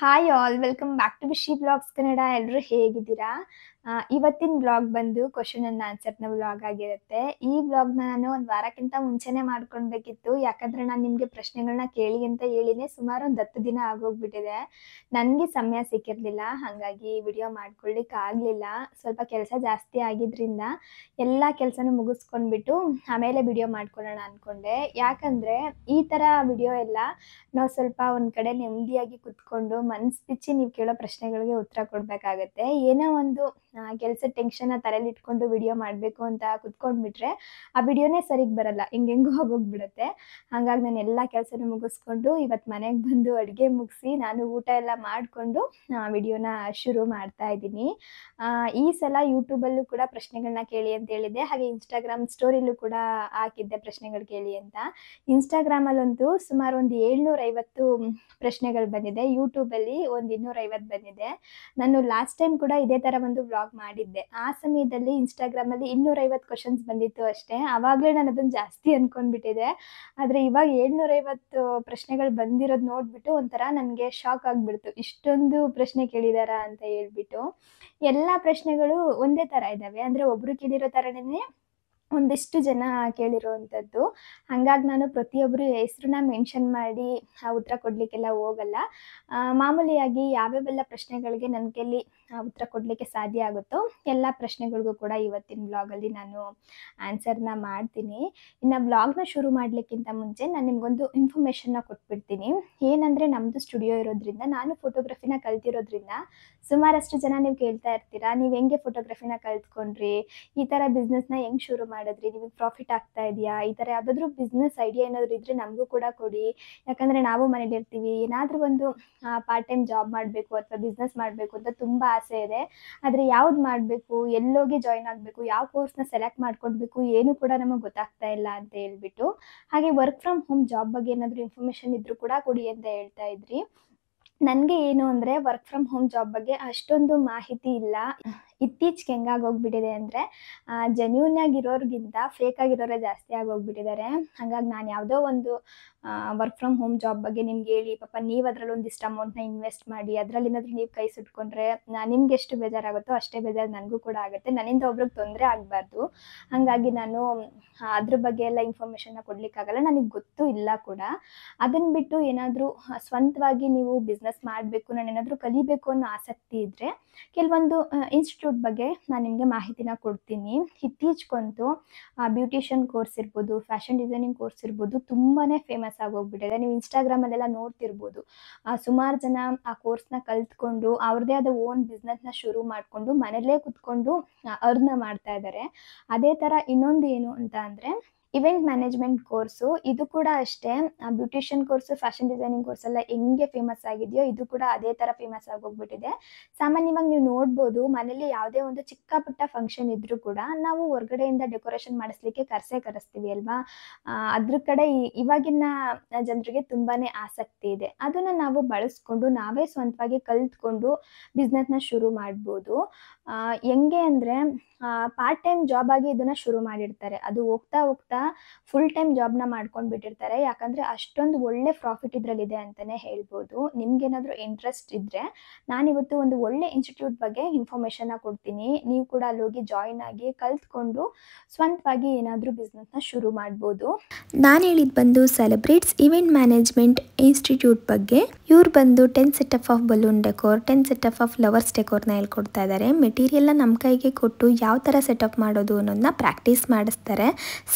Hi all welcome back to Vishi blogs Kannada. ಎಲ್ಲರೂ ಹೇಗಿದ್ದೀರಾ? ಇವತ್ತಿನ ಬ್ಲಾಗ್ ಬಂದು ಕ್ವಶನ್ ಅಂಡ್ ಆನ್ಸರ್ನ ವ್ಲಾಗ್ ಆಗಿರುತ್ತೆ. ಈ ವ್ಲಾಗ್ನ ನಾನು ಒಂದು ವಾರಕ್ಕಿಂತ ಮುಂಚೆನೇ ಮಾಡ್ಕೊಳ್ಬೇಕಿತ್ತು. ಯಾಕಂದರೆ ನಾನು ನಿಮಗೆ ಪ್ರಶ್ನೆಗಳನ್ನ ಕೇಳಿ ಅಂತ ಹೇಳಿನೇ ಸುಮಾರು ಒಂದು 10 ದಿನ ಆಗೋಗ್ಬಿಟ್ಟಿದೆ. ನನಗೆ ಸಮಯ ಸಿಕ್ಕಿರಲಿಲ್ಲ, ಹಾಗಾಗಿ ವಿಡಿಯೋ ಮಾಡ್ಕೊಳ್ಳಿಕ್ಕೆ ಆಗಲಿಲ್ಲ. ಸ್ವಲ್ಪ ಕೆಲಸ ಜಾಸ್ತಿ ಆಗಿದ್ದರಿಂದ ಎಲ್ಲ ಕೆಲಸನೂ ಮುಗಿಸ್ಕೊಂಡ್ಬಿಟ್ಟು ಆಮೇಲೆ ವಿಡಿಯೋ ಮಾಡ್ಕೊಳ್ಳೋಣ ಅಂದ್ಕೊಂಡೆ. ಯಾಕಂದರೆ ಈ ಥರ ವಿಡಿಯೋ ಎಲ್ಲ ನಾವು ಸ್ವಲ್ಪ ಒಂದು ಕಡೆ ನೆಮ್ಮದಿಯಾಗಿ ಕುತ್ಕೊಂಡು ಮನ್ಸು ಬಿಚ್ಚಿ ನೀವು ಕೇಳೋ ಪ್ರಶ್ನೆಗಳಿಗೆ ಉತ್ತರ ಕೊಡಬೇಕಾಗತ್ತೆ. ಏನೋ ಒಂದು ಕೆಲಸದ ಟೆನ್ಷನ್ನ ತಲೆಯಲ್ಲಿ ಇಟ್ಕೊಂಡು ವಿಡಿಯೋ ಮಾಡಬೇಕು ಅಂತ ಕುತ್ಕೊಂಡ್ಬಿಟ್ರೆ ಆ ವಿಡಿಯೋನೇ ಸರಿಗೆ ಬರಲ್ಲ, ಹೆಂಗೆಂಗೋ ಹೋಗೋಗ್ಬಿಡುತ್ತೆ. ಹಾಗಾಗಿ ನಾನು ಎಲ್ಲ ಕೆಲಸನೂ ಮುಗಿಸ್ಕೊಂಡು ಇವತ್ತು ಮನೆಗೆ ಬಂದು ಅಡುಗೆ ಮುಗಿಸಿ ನಾನು ಊಟ ಎಲ್ಲ ಮಾಡಿಕೊಂಡು ವಿಡಿಯೋನ ಶುರು ಮಾಡ್ತಾ ಇದ್ದೀನಿ. ಈ ಸಲ ಯೂಟ್ಯೂಬಲ್ಲೂ ಕೂಡ ಪ್ರಶ್ನೆಗಳನ್ನ ಕೇಳಿ ಅಂತ ಹೇಳಿದ್ದೆ, ಹಾಗೆ ಇನ್ಸ್ಟಾಗ್ರಾಮ್ ಸ್ಟೋರಿಲೂ ಕೂಡ ಹಾಕಿದ್ದೆ ಪ್ರಶ್ನೆಗಳು ಕೇಳಿ ಅಂತ. ಇನ್ಸ್ಟಾಗ್ರಾಮಲ್ಲಂತೂ ಸುಮಾರು ಒಂದು 750 ಪ್ರಶ್ನೆಗಳು ಬಂದಿದೆ, ಯೂಟ್ಯೂಬಲ್ಲಿ ಒಂದು 250 ಬಂದಿದೆ. ನಾನು ಲಾಸ್ಟ್ ಟೈಮ್ ಕೂಡ ಇದೇ ಥರ ಒಂದು ವ್ಲಾಗ್ ಮಾಡಿದ್ದೆ. ಆ ಸಮಯದಲ್ಲಿ ಇನ್ಸ್ಟಾಗ್ರಾಮಲ್ಲಿ 250 ಕ್ವಶನ್ಸ್ ಬಂದಿತ್ತು ಅಷ್ಟೇ. ಆವಾಗಲೇ ನಾನು ಅದನ್ನು ಜಾಸ್ತಿ ಅಂದ್ಕೊಂಡ್ಬಿಟ್ಟಿದ್ದೆ. ಆದರೆ ಇವಾಗ 750 ಪ್ರಶ್ನೆಗಳು ಬಂದಿರೋದು ನೋಡಿಬಿಟ್ಟು ಒಂಥರ ನನಗೆ ಶಾಕ್ ಆಗಿಬಿಡ್ತು. ಇಷ್ಟೊಂದು ಪ್ರಶ್ನೆ ಕೇಳಿದಾರಾ ಅಂತ ಹೇಳ್ಬಿಟ್ಟು. ಎಲ್ಲ ಪ್ರಶ್ನೆಗಳು ಒಂದೇ ಥರ ಇದ್ದಾವೆ, ಅಂದರೆ ಒಬ್ಬರು ಕೇಳಿರೋ ಥರನೇ ಒಂದಿಷ್ಟು ಜನ ಕೇಳಿರುವಂಥದ್ದು. ಹಾಗಾಗಿ ನಾನು ಪ್ರತಿಯೊಬ್ಬರು ಹೆಸ್ರನ್ನ ಮೆನ್ಷನ್ ಮಾಡಿ ಉತ್ತರ ಕೊಡಲಿಕ್ಕೆಲ್ಲ ಹೋಗಲ್ಲ. ಮಾಮೂಲಿಯಾಗಿ ಯಾವ್ಯಾವೆಲ್ಲ ಪ್ರಶ್ನೆಗಳಿಗೆ ನನ್ನ ಕೈಲಿ ಉತ್ತರ ಕೊಡಲಿಕ್ಕೆ ಸಾಧ್ಯ ಆಗುತ್ತೋ ಎಲ್ಲ ಪ್ರಶ್ನೆಗಳಿಗೂ ಕೂಡ ಇವತ್ತಿನ ವ್ಲಾಗಲ್ಲಿ ನಾನು ಆನ್ಸರ್ನ ಮಾಡ್ತೀನಿ. ಇನ್ನು ವ್ಲಾಗ್ನ ಶುರು ಮಾಡಲಿಕ್ಕಿಂತ ಮುಂಚೆ ನಾನು ನಿಮಗೊಂದು ಇನ್ಫಾರ್ಮೇಷನ್ನ ಕೊಟ್ಬಿಡ್ತೀನಿ. ಏನಂದರೆ ನಮ್ಮದು ಸ್ಟುಡಿಯೋ ಇರೋದ್ರಿಂದ, ನಾನು ಫೋಟೋಗ್ರಫಿನ ಕಲ್ತಿರೋದ್ರಿಂದ ಸುಮಾರಷ್ಟು ಜನ ನೀವು ಕೇಳ್ತಾ ಇರ್ತೀರಾ, ನೀವು ಹೆಂಗೆ ಫೋಟೋಗ್ರಫಿನ ಕಲ್ತ್ಕೊಂಡ್ರಿ, ಈ ಥರ ಬಿಸ್ನೆಸ್ನ ಹೆಂಗೆ ಶುರು ಮಾಡಿದ್ರಿ, ನಿಮಗೆ ಪ್ರಾಫಿಟ್ ಆಗ್ತಾ ಇದೆಯಾ, ಈ ಥರ ಯಾವುದಾದ್ರೂ ಬಿಸ್ನೆಸ್ ಐಡಿಯಾ ಏನಾದರೂ ಇದ್ದರೆ ನಮಗೂ ಕೂಡ ಕೊಡಿ. ಯಾಕಂದರೆ ನಾವು ಮನೇಲಿರ್ತೀವಿ, ಏನಾದರೂ ಒಂದು ಪಾರ್ಟ್ ಟೈಮ್ ಜಾಬ್ ಮಾಡಬೇಕು ಅಥವಾ ಬಿಸ್ನೆಸ್ ಮಾಡಬೇಕು ಅಂತ ತುಂಬ ಆಸೆ ಇದೆ. ಆದರೆ ಯಾವ್ದು ಮಾಡಬೇಕು, ಎಲ್ಲೋಗಿ ಜಾಯ್ನ್ ಆಗಬೇಕು, ಯಾವ ಕೋರ್ಸ್ನ ಸೆಲೆಕ್ಟ್ ಮಾಡ್ಕೊಳ್ಬೇಕು, ಏನು ಕೂಡ ನಮಗೆ ಗೊತ್ತಾಗ್ತಾ ಇಲ್ಲ ಅಂತ ಹೇಳ್ಬಿಟ್ಟು. ಹಾಗೆ ವರ್ಕ್ ಫ್ರಮ್ ಹೋಮ್ ಜಾಬ್ ಬಗ್ಗೆ ಏನಾದರೂ ಇನ್ಫಾರ್ಮೇಷನ್ ಇದ್ದರೂ ಕೂಡ ಕೊಡಿ ಅಂತ ಹೇಳ್ತಾ ಇದ್ರಿ. ನನಗೆ ಏನು ಅಂದರೆ ವರ್ಕ್ ಫ್ರಮ್ ಹೋಮ್ ಜಾಬ್ ಬಗ್ಗೆ ಅಷ್ಟೊಂದು ಮಾಹಿತಿ ಇಲ್ಲ. ಇತ್ತೀಚೆಗೆ ಹೆಂಗಾಗೋಗ್ಬಿಟ್ಟಿದೆ ಅಂದರೆ ಜೆನ್ಯೂನ್ ಆಗಿರೋರಿಗಿಂತ ಫೇಕ್ ಆಗಿರೋರೇ ಜಾಸ್ತಿ ಆಗೋಗ್ಬಿಟ್ಟಿದ್ದಾರೆ. ಹಾಗಾಗಿ ನಾನು ಯಾವುದೋ ಒಂದು ವರ್ಕ್ ಫ್ರಮ್ ಹೋಮ್ ಜಾಬ್ ಬಗ್ಗೆ ನಿಮ್ಗೆ ಹೇಳಿ ಪಾಪ ನೀವು ಅದರಲ್ಲಿ ಒಂದಿಷ್ಟು ಅಮೌಂಟ್ನ ಇನ್ವೆಸ್ಟ್ ಮಾಡಿ ಅದರಲ್ಲಿ ಏನಾದರೂ ನೀವು ಕೈ ಸುಟ್ಕೊಂಡ್ರೆ ನಿಮ್ಗೆ ಎಷ್ಟು ಬೇಜಾರಾಗುತ್ತೋ ಅಷ್ಟೇ ಬೇಜಾರು ನನಗೂ ಕೂಡ ಆಗುತ್ತೆ. ನನ್ನಿಂದ ಒಬ್ರಿಗೆ ತೊಂದರೆ ಆಗಬಾರ್ದು. ಹಾಗಾಗಿ ನಾನು ಅದ್ರ ಬಗ್ಗೆ ಎಲ್ಲ ಇನ್ಫಾರ್ಮೇಷನ್ನ ಕೊಡಲಿಕ್ಕಾಗಲ್ಲ, ನನಗೆ ಗೊತ್ತೂ ಇಲ್ಲ ಕೂಡ. ಅದನ್ನು ಬಿಟ್ಟು ಏನಾದರೂ ಸ್ವಂತವಾಗಿ ನೀವು ಬಿಸ್ನೆಸ್ ಮಾಡಬೇಕು, ನಾನು ಏನಾದರೂ ಕಲಿಬೇಕು ಅನ್ನೋ ಆಸಕ್ತಿ ಇದ್ದರೆ ಕೆಲವೊಂದು ಇನ್ಸ್ಟಿಟ್ಯೂಟ್ ಬಗ್ಗೆ ನಾನು ನಿಮಗೆ ಮಾಹಿತಿನ ಕೊಡ್ತೀನಿ. ಇತ್ತೀಚೆಗಂತೂ ಬ್ಯೂಟಿಷಿಯನ್ ಕೋರ್ಸ್ ಇರ್ಬೋದು, ಫ್ಯಾಷನ್ ಡಿಸೈನಿಂಗ್ ಕೋರ್ಸ್ ಇರ್ಬೋದು, ತುಂಬಾ ಫೇಮಸ್ ಆಗೋಗ್ಬಿಟ್ಟಿದೆ. ನೀವು ಇನ್ಸ್ಟಾಗ್ರಾಮಲ್ಲೆಲ್ಲ ನೋಡ್ತಿರ್ಬೋದು. ಸುಮಾರು ಜನ ಆ ಕೋರ್ಸ್ನ ಕಲ್ತ್ಕೊಂಡು ಅವ್ರದ್ದೇ ಆದ ಓನ್ ಬಿಸ್ನೆಸ್ನ ಶುರು ಮಾಡಿಕೊಂಡು ಮನೆಯಲ್ಲೇ ಕುತ್ಕೊಂಡು ಅರ್ನ್ ಮಾಡ್ತಾ ಇದ್ದಾರೆ. ಅದೇ ಥರ ಇನ್ನೊಂದು ಏನು ಅಂತ ಅಂದರೆ ಇವೆಂಟ್ ಮ್ಯಾನೇಜ್ಮೆಂಟ್ ಕೋರ್ಸು. ಇದು ಕೂಡ ಅಷ್ಟೇ, beautician course, fashion designing course ಎಲ್ಲ ಹೆಂಗೆ ಫೇಮಸ್ ಆಗಿದೆಯೋ ಇದು ಕೂಡ ಅದೇ ಥರ ಫೇಮಸ್ ಆಗೋಗ್ಬಿಟ್ಟಿದೆ. ಸಾಮಾನ್ಯವಾಗಿ ನೀವು ನೋಡ್ಬೋದು, ಮನೇಲಿ ಯಾವುದೇ ಒಂದು ಚಿಕ್ಕ ಪುಟ್ಟ ಫಂಕ್ಷನ್ ಇದ್ದರೂ ಕೂಡ ನಾವು ಹೊರಗಡೆಯಿಂದ ಡೆಕೋರೇಷನ್ ಮಾಡಿಸ್ಲಿಕ್ಕೆ ಕರೆಸ್ತೀವಿ ಅಲ್ವಾ. ಅದ್ರ ಕಡೆ ಇವಾಗಿನ ಜನರಿಗೆ ತುಂಬಾ ಆಸಕ್ತಿ ಇದೆ. ಅದನ್ನು ನಾವು ಬಳಸ್ಕೊಂಡು ನಾವೇ ಸ್ವಂತವಾಗಿ ಕಲ್ತ್ಕೊಂಡು ಬಿಸ್ನೆಸ್ನ ಶುರು ಮಾಡ್ಬೋದು. ಹೆಂಗೆ ಅಂದರೆ ಪಾರ್ಟ್ ಟೈಮ್ ಜಾಬ್ ಆಗಿ ಇದನ್ನು ಶುರು ಮಾಡಿರ್ತಾರೆ, ಅದು ಹೋಗ್ತಾ ಹೋಗ್ತಾ ಫುಲ್ ಟೈಮ್ ಜಾಬ್ನ ಮಾಡ್ಕೊಂಡು ಬಿಟ್ಟಿರ್ತಾರೆ. ಯಾಕಂದರೆ ಅಷ್ಟೊಂದು ಒಳ್ಳೆ ಪ್ರಾಫಿಟ್ ಇದರಲ್ಲಿದೆ ಅಂತಲೇ ಹೇಳ್ಬೋದು. ನಿಮ್ಗೇನಾದರೂ ಇಂಟ್ರೆಸ್ಟ್ ಇದ್ದರೆ ನಾನಿವತ್ತು ಒಂದು ಒಳ್ಳೆ ಇನ್ಸ್ಟಿಟ್ಯೂಟ್ ಬಗ್ಗೆ ಇನ್ಫಾರ್ಮೇಷನ್ನ ಕೊಡ್ತೀನಿ. ನೀವು ಕೂಡ ಅಲ್ಲೋಗಿ ಜಾಯಿನ್ ಆಗಿ ಕಲ್ತ್ಕೊಂಡು ಸ್ವಂತವಾಗಿ ಏನಾದರೂ ಬಿಸ್ನೆಸ್ನ ಶುರು ಮಾಡ್ಬೋದು. ನಾನು ಹೇಳಿದ್ದು ಬಂದು ಸೆಲೆಬ್ರೇಟ್ಸ್ ಇವೆಂಟ್ ಮ್ಯಾನೇಜ್ಮೆಂಟ್ ಇನ್ಸ್ಟಿಟ್ಯೂಟ್ ಬಗ್ಗೆ. ಇವ್ರು ಬಂದು 10 setup of balloon decor, 10 setup of flowers ಡೆಕೋರ್ನ ಹೇಳ್ಕೊಡ್ತಾ ಇದ್ದಾರೆ. ಮೆಟೀರಿಯಲ್ನ ನಮ್ಮ ಕೈಗೆ ಕೊಟ್ಟು ಯಾವ ಥರ ಸೆಟಪ್ ಮಾಡೋದು ಅನ್ನೋದನ್ನ ಪ್ರಾಕ್ಟೀಸ್ ಮಾಡಿಸ್ತಾರೆ.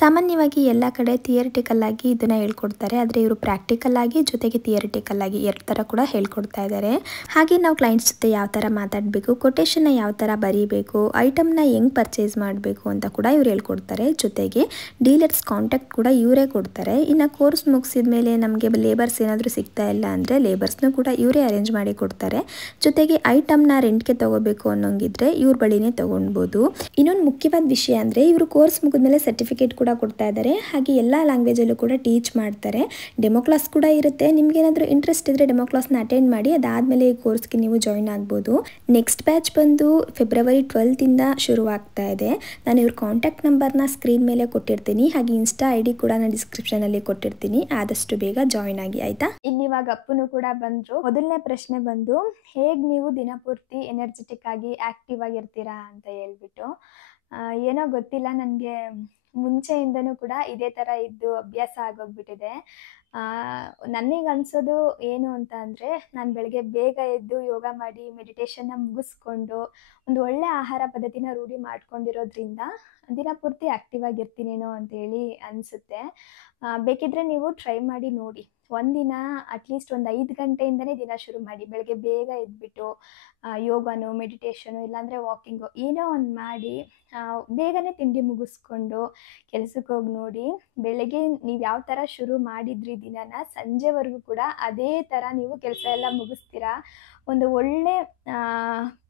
ಸಾಮಾನ್ಯವಾಗಿ ಎಲ್ಲ ಕಡೆ ಥಿಯರಿಟಿಕಲ್ ಆಗಿ ಇದನ್ನು ಹೇಳ್ಕೊಡ್ತಾರೆ, ಆದರೆ ಇವರು ಪ್ರಾಕ್ಟಿಕಲ್ ಆಗಿ ಜೊತೆಗೆ ಥಿಯರಿಟಿಕಲ್ ಆಗಿ ಎರಡು ಥರ ಕೂಡ ಹೇಳ್ಕೊಡ್ತಾ ಇದ್ದಾರೆ. ಹಾಗೆ ನಾವು ಕ್ಲೈಂಟ್ಸ್ ಜೊತೆ ಯಾವ ಥರ ಮಾತಾಡಬೇಕು, ಕೊಟೇಶನ್ನ ಯಾವ ಥರ ಬರೀಬೇಕು, ಐಟಮ್ನ ಹೆಂಗೆ ಪರ್ಚೇಸ್ ಮಾಡಬೇಕು ಅಂತ ಕೂಡ ಇವ್ರು ಹೇಳ್ಕೊಡ್ತಾರೆ. ಜೊತೆಗೆ ಡೀಲರ್ಸ್ ಕಾಂಟ್ಯಾಕ್ಟ್ ಕೂಡ ಇವರೇ ಕೊಡ್ತಾರೆ. ಇನ್ನು ಕೋರ್ಸ್ ಮುಗಿಸಿದ ಮೇಲೆ ನಮಗೆ ಲೇಬರ್ಸ್ ಏನಾದರೂ ಸಿಗ್ತಾ ಇಲ್ಲ ಅಂದರೆ ಲೇಬರ್ಸ್ನೂ ಕೂಡ ಇವರೇ ಅರೇಂಜ್ ಮಾಡಿ ಕೊಡ್ತಾರೆ. ಜೊತೆಗೆ ಐಟಮ್ನ ರೆಂಟ್ಗೆ ತೊಗೋಬೇಕು ಅನ್ನೋಂಗಿದ್ರೆ ಇವ್ರ ಬಳಿನೇ ತೊಗೊಳ್ಬೋದು. ಇನ್ನೊಂದು ಮುಖ್ಯವಾದ ವಿಷಯ ಅಂದರೆ ಇವರು ಕೋರ್ಸ್ ಮುಗಿದ್ಮೇಲೆ ಸರ್ಟಿಫಿಕೇಟ್ ಕೂಡ ಕೊಡ್ತಾರೆ. ಕೊಡ್ತಾ ಇದ್ದಾರೆ. ಹಾಗೆ ಎಲ್ಲ ಲ್ಯಾಂಗ್ವೇಜಲ್ಲೂ ಕೂಡ ಟೀಚ್ ಮಾಡ್ತಾರೆ. ಡೆಮೋ ಕ್ಲಾಸ್ ಕೂಡ ಇರುತ್ತೆ. ನಿಮ್ಗೇನಾದರೂ ಇಂಟ್ರೆಸ್ಟ್ ಇದ್ದರೆ ಡೆಮೋ ಕ್ಲಾಸ್ನ ಅಟೆಂಡ್ ಮಾಡಿ, ಅದಾದಮೇಲೆ ಈ ಕೋರ್ಸ್ಗೆ ನೀವು ಜಾಯಿನ್ ಆಗ್ಬೋದು. ನೆಕ್ಸ್ಟ್ ಬ್ಯಾಚ್ ಬಂದು ಫೆಬ್ರವರಿ 12th ಶುರುವಾಗ್ತಾ ಇದೆ. ನಾನು ಇವ್ರ ಕಾಂಟ್ಯಾಕ್ಟ್ ನಂಬರ್ನ ಸ್ಕ್ರೀನ್ ಮೇಲೆ ಕೊಟ್ಟಿರ್ತೀನಿ, ಹಾಗೆ ಇನ್ಸ್ಟಾ ID ಕೂಡ ನಾನು ಡಿಸ್ಕ್ರಿಪ್ಷನಲ್ಲಿ ಕೊಟ್ಟಿರ್ತೀನಿ. ಆದಷ್ಟು ಬೇಗ ಜಾಯಿನ್ ಆಗಿ, ಆಯಿತಾ? ಇಲ್ಲಿ ಇವಾಗ ಅಪ್ಪನು ಕೂಡ ಬಂದರು. ಮೊದಲನೇ ಪ್ರಶ್ನೆ ಬಂದು, ಹೇಗೆ ನೀವು ದಿನಪೂರ್ತಿ ಎನರ್ಜೆಟಿಕ್ ಆಗಿ ಆ್ಯಕ್ಟಿವ್ ಆಗಿರ್ತೀರಾ ಅಂತ ಹೇಳ್ಬಿಟ್ಟು. ಏನೋ ಗೊತ್ತಿಲ್ಲ, ನನಗೆ ಮುಂಚೆಯಿಂದನೂ ಕೂಡ ಇದೇ ಥರ ಇದ್ದು ಅಭ್ಯಾಸ ಆಗೋಗ್ಬಿಟ್ಟಿದೆ. ನನಗೆ ಅನ್ಸೋದು ಏನು ಅಂತ ಅಂದರೆ, ನಾನು ಬೆಳಗ್ಗೆ ಬೇಗ ಎದ್ದು ಯೋಗ ಮಾಡಿ ಮೆಡಿಟೇಷನ್ನ ಮುಗಿಸ್ಕೊಂಡು ಒಂದು ಒಳ್ಳೆ ಆಹಾರ ಪದ್ಧತಿನ ರೂಢಿ ಮಾಡ್ಕೊಂಡಿರೋದ್ರಿಂದ ದಿನಪೂರ್ತಿ ಆ್ಯಕ್ಟಿವ್ ಆಗಿರ್ತೀನೇನೋ ಅಂತೇಳಿ ಅನಿಸುತ್ತೆ. ಬೇಕಿದ್ರೆ ನೀವು ಟ್ರೈ ಮಾಡಿ ನೋಡಿ. ಒಂದಿನ ಅಟ್ಲೀಸ್ಟ್ ಒಂದು 5 ಗಂಟೆಯಿಂದನೇ ದಿನ ಶುರು ಮಾಡಿ. ಬೆಳಗ್ಗೆ ಬೇಗ ಎದ್ಬಿಟ್ಟು ಯೋಗನೋ ಮೆಡಿಟೇಷನು ಇಲ್ಲಾಂದರೆ ವಾಕಿಂಗು ಏನೋ ಒಂದು ಮಾಡಿ ಬೇಗನೆ ತಿಂಡಿ ಮುಗಿಸ್ಕೊಂಡು ಕೆಲ್ಸಕ್ಕೆ ಹೋಗಿ ನೋಡಿ. ಬೆಳಗ್ಗೆ ನೀವು ಯಾವ ಥರ ಶುರು ಮಾಡಿದ್ರಿ ದಿನನ, ಸಂಜೆವರೆಗೂ ಕೂಡ ಅದೇ ಥರ ನೀವು ಕೆಲಸ ಎಲ್ಲ ಮುಗಿಸ್ತೀರಾ. ಒಂದು ಒಳ್ಳೆ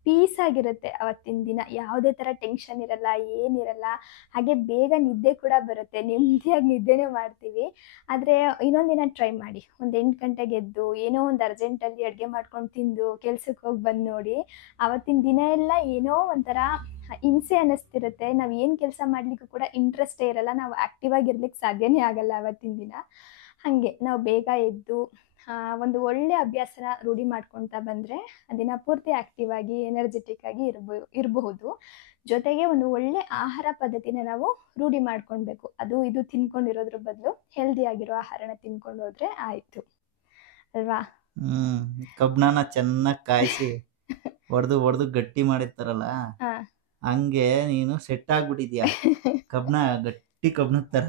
ಪೀಸ್ ಆಗಿರುತ್ತೆ ಅವತ್ತಿನ ದಿನ. ಯಾವುದೇ ಥರ ಟೆನ್ಷನ್ ಇರಲ್ಲ, ಏನಿರಲ್ಲ. ಹಾಗೆ ಬೇಗ ನಿದ್ದೆ ಕೂಡ ಬರುತ್ತೆ. ನೆಮ್ಮದಿಯಾಗಿ ನಿದ್ದೆನೂ ಮಾಡ್ತೀವಿ. ಆದರೆ ಇನ್ನೊಂದಿನ ಟ್ರೈ ಮಾಡಿ. ಒಂದು 8 ಗಂಟೆಗೆ ಎದ್ದು ಏನೋ ಒಂದು ಅರ್ಜೆಂಟಲ್ಲಿ ಅಡುಗೆ ಮಾಡ್ಕೊಂಡು ತಿಂದು ಕೆಲ್ಸಕ್ಕೆ ಹೋಗಿ ಬಂದು ನೋಡಿ. ಆವತ್ತಿನ ದಿನ ಎಲ್ಲ ಏನೋ ಒಂಥರ ಹಿಂಸೆ ಅನ್ನಿಸ್ತಿರುತ್ತೆ. ನಾವು ಏನು ಕೆಲಸ ಮಾಡಲಿಕ್ಕೂ ಕೂಡ ಇಂಟ್ರೆಸ್ಟೇ ಇರಲ್ಲ. ನಾವು ಆ್ಯಕ್ಟಿವ್ ಆಗಿರ್ಲಿಕ್ಕೆ ಸಾಧ್ಯನೇ ಆಗಲ್ಲ ಅವತ್ತಿನ ದಿನ. ಹಾಗೆ ನಾವು ಬೇಗ ಎದ್ದು ಒಂದು ಒಳ್ಳೆ ಅಭ್ಯಾಸನ ರೂಢಿ ಮಾಡ್ಕೊಳ್ತಾ ಬಂದರೆ ದಿನ ಪೂರ್ತಿ ಆ್ಯಕ್ಟಿವ್ ಆಗಿ ಎನರ್ಜೆಟಿಕ್ ಆಗಿ ಇರಬಹುದು. ಜೊತೆಗೆ ಒಂದು ಒಳ್ಳೆ ಆಹಾರ ಪದ್ಧತಿನ ನಾವು ರೂಢಿ ಮಾಡ್ಕೊಳ್ಬೇಕು. ಅದು ಇದು ತಿನ್ಕೊಂಡಿರೋದ್ರ ಬದಲು ಹೆಲ್ದಿ ಆಗಿರೋ ಆಹಾರನ ತಿನ್ಕೊಂಡು ಹೋದ್ರೆ ಆಯಿತು ಅಲ್ವಾ? ಕಬ್ಣನ ಚೆನ್ನಾಗಿ ಕಾಯಿಸಿ ಹೊಡೆದು ಗಟ್ಟಿ ಮಾಡಿರ್ತಾರಲ್ಲ, ಹಂಗೆ ನೀನು ಸೆಟ್ ಆಗ್ಬಿಟ್ಟಿದ್ಯಾ. ಕಬ್ಣ ಗಟ್ಟಿ ಕಬ್ಣದ ತರ,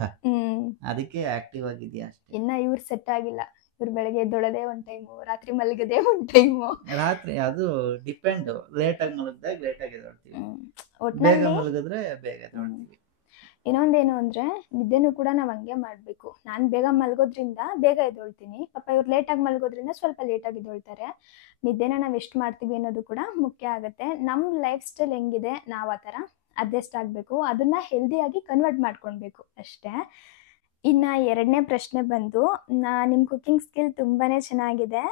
ಅದಕ್ಕೆ ಆಕ್ಟಿವ್ ಆಗಿದ್ಯಾ ಅಷ್ಟೇ. ಇನ್ನ ಇವ್ರು ಸೆಟ್ ಆಗಿಲ್ಲ. ಇವ್ರು ಬೆಳಗ್ಗೆ ಎದ್ದೊಳದೆ ಒಂದು ಟೈಮು, ರಾತ್ರಿ ಮಲಗದೆ ಒಂದು ಟೈಮು. ರಾತ್ರಿ ಅದು ಡಿಪೆಂಡ್. ಲೇಟ್ ಆಗಿ ಮಲಗಿದಾಗ ಲೇಟ್ ಆಗಿ ಎದ್ದೇಳ್ತೀವಿ, ಬೇಗ ಮಲಗಿದ್ರೆ ಬೇಗ ಎದ್ದೇಳ್ತೀವಿ. ಇನ್ನೊಂದೇನು ಅಂದರೆ, ನಿದ್ದೆನೂ ಕೂಡ ನಾವು ಹಂಗೆ ಮಾಡಬೇಕು. ನಾನು ಬೇಗ ಮಲಗೋದ್ರಿಂದ ಬೇಗ ಎದ್ದೇಳ್ತೀನಿ. ಪಾಪ ಇವ್ರು ಲೇಟಾಗಿ ಮಲಗೋದ್ರಿಂದ ಸ್ವಲ್ಪ ಲೇಟಾಗಿ ಎದ್ದೇಳ್ತಾರೆ. ನಿದ್ದೆನ ನಾವು ಎಷ್ಟು ಮಾಡ್ತೀವಿ ಅನ್ನೋದು ಕೂಡ ಮುಖ್ಯ ಆಗುತ್ತೆ. ನಮ್ಮ ಲೈಫ್ ಸ್ಟೈಲ್ ಹೆಂಗಿದೆ ನಾವು ಆ ಥರ ಅಡ್ಜಸ್ಟ್ ಆಗಬೇಕು. ಅದನ್ನು ಹೆಲ್ದಿಯಾಗಿ ಕನ್ವರ್ಟ್ ಮಾಡ್ಕೊಳ್ಬೇಕು ಅಷ್ಟೇ. ಇನ್ನು 2ನೇ ಪ್ರಶ್ನೆ ಬಂದು, ನಿಮ್ಮ ಕುಕ್ಕಿಂಗ್ ಸ್ಕಿಲ್ ತುಂಬಾ ಚೆನ್ನಾಗಿದೆ.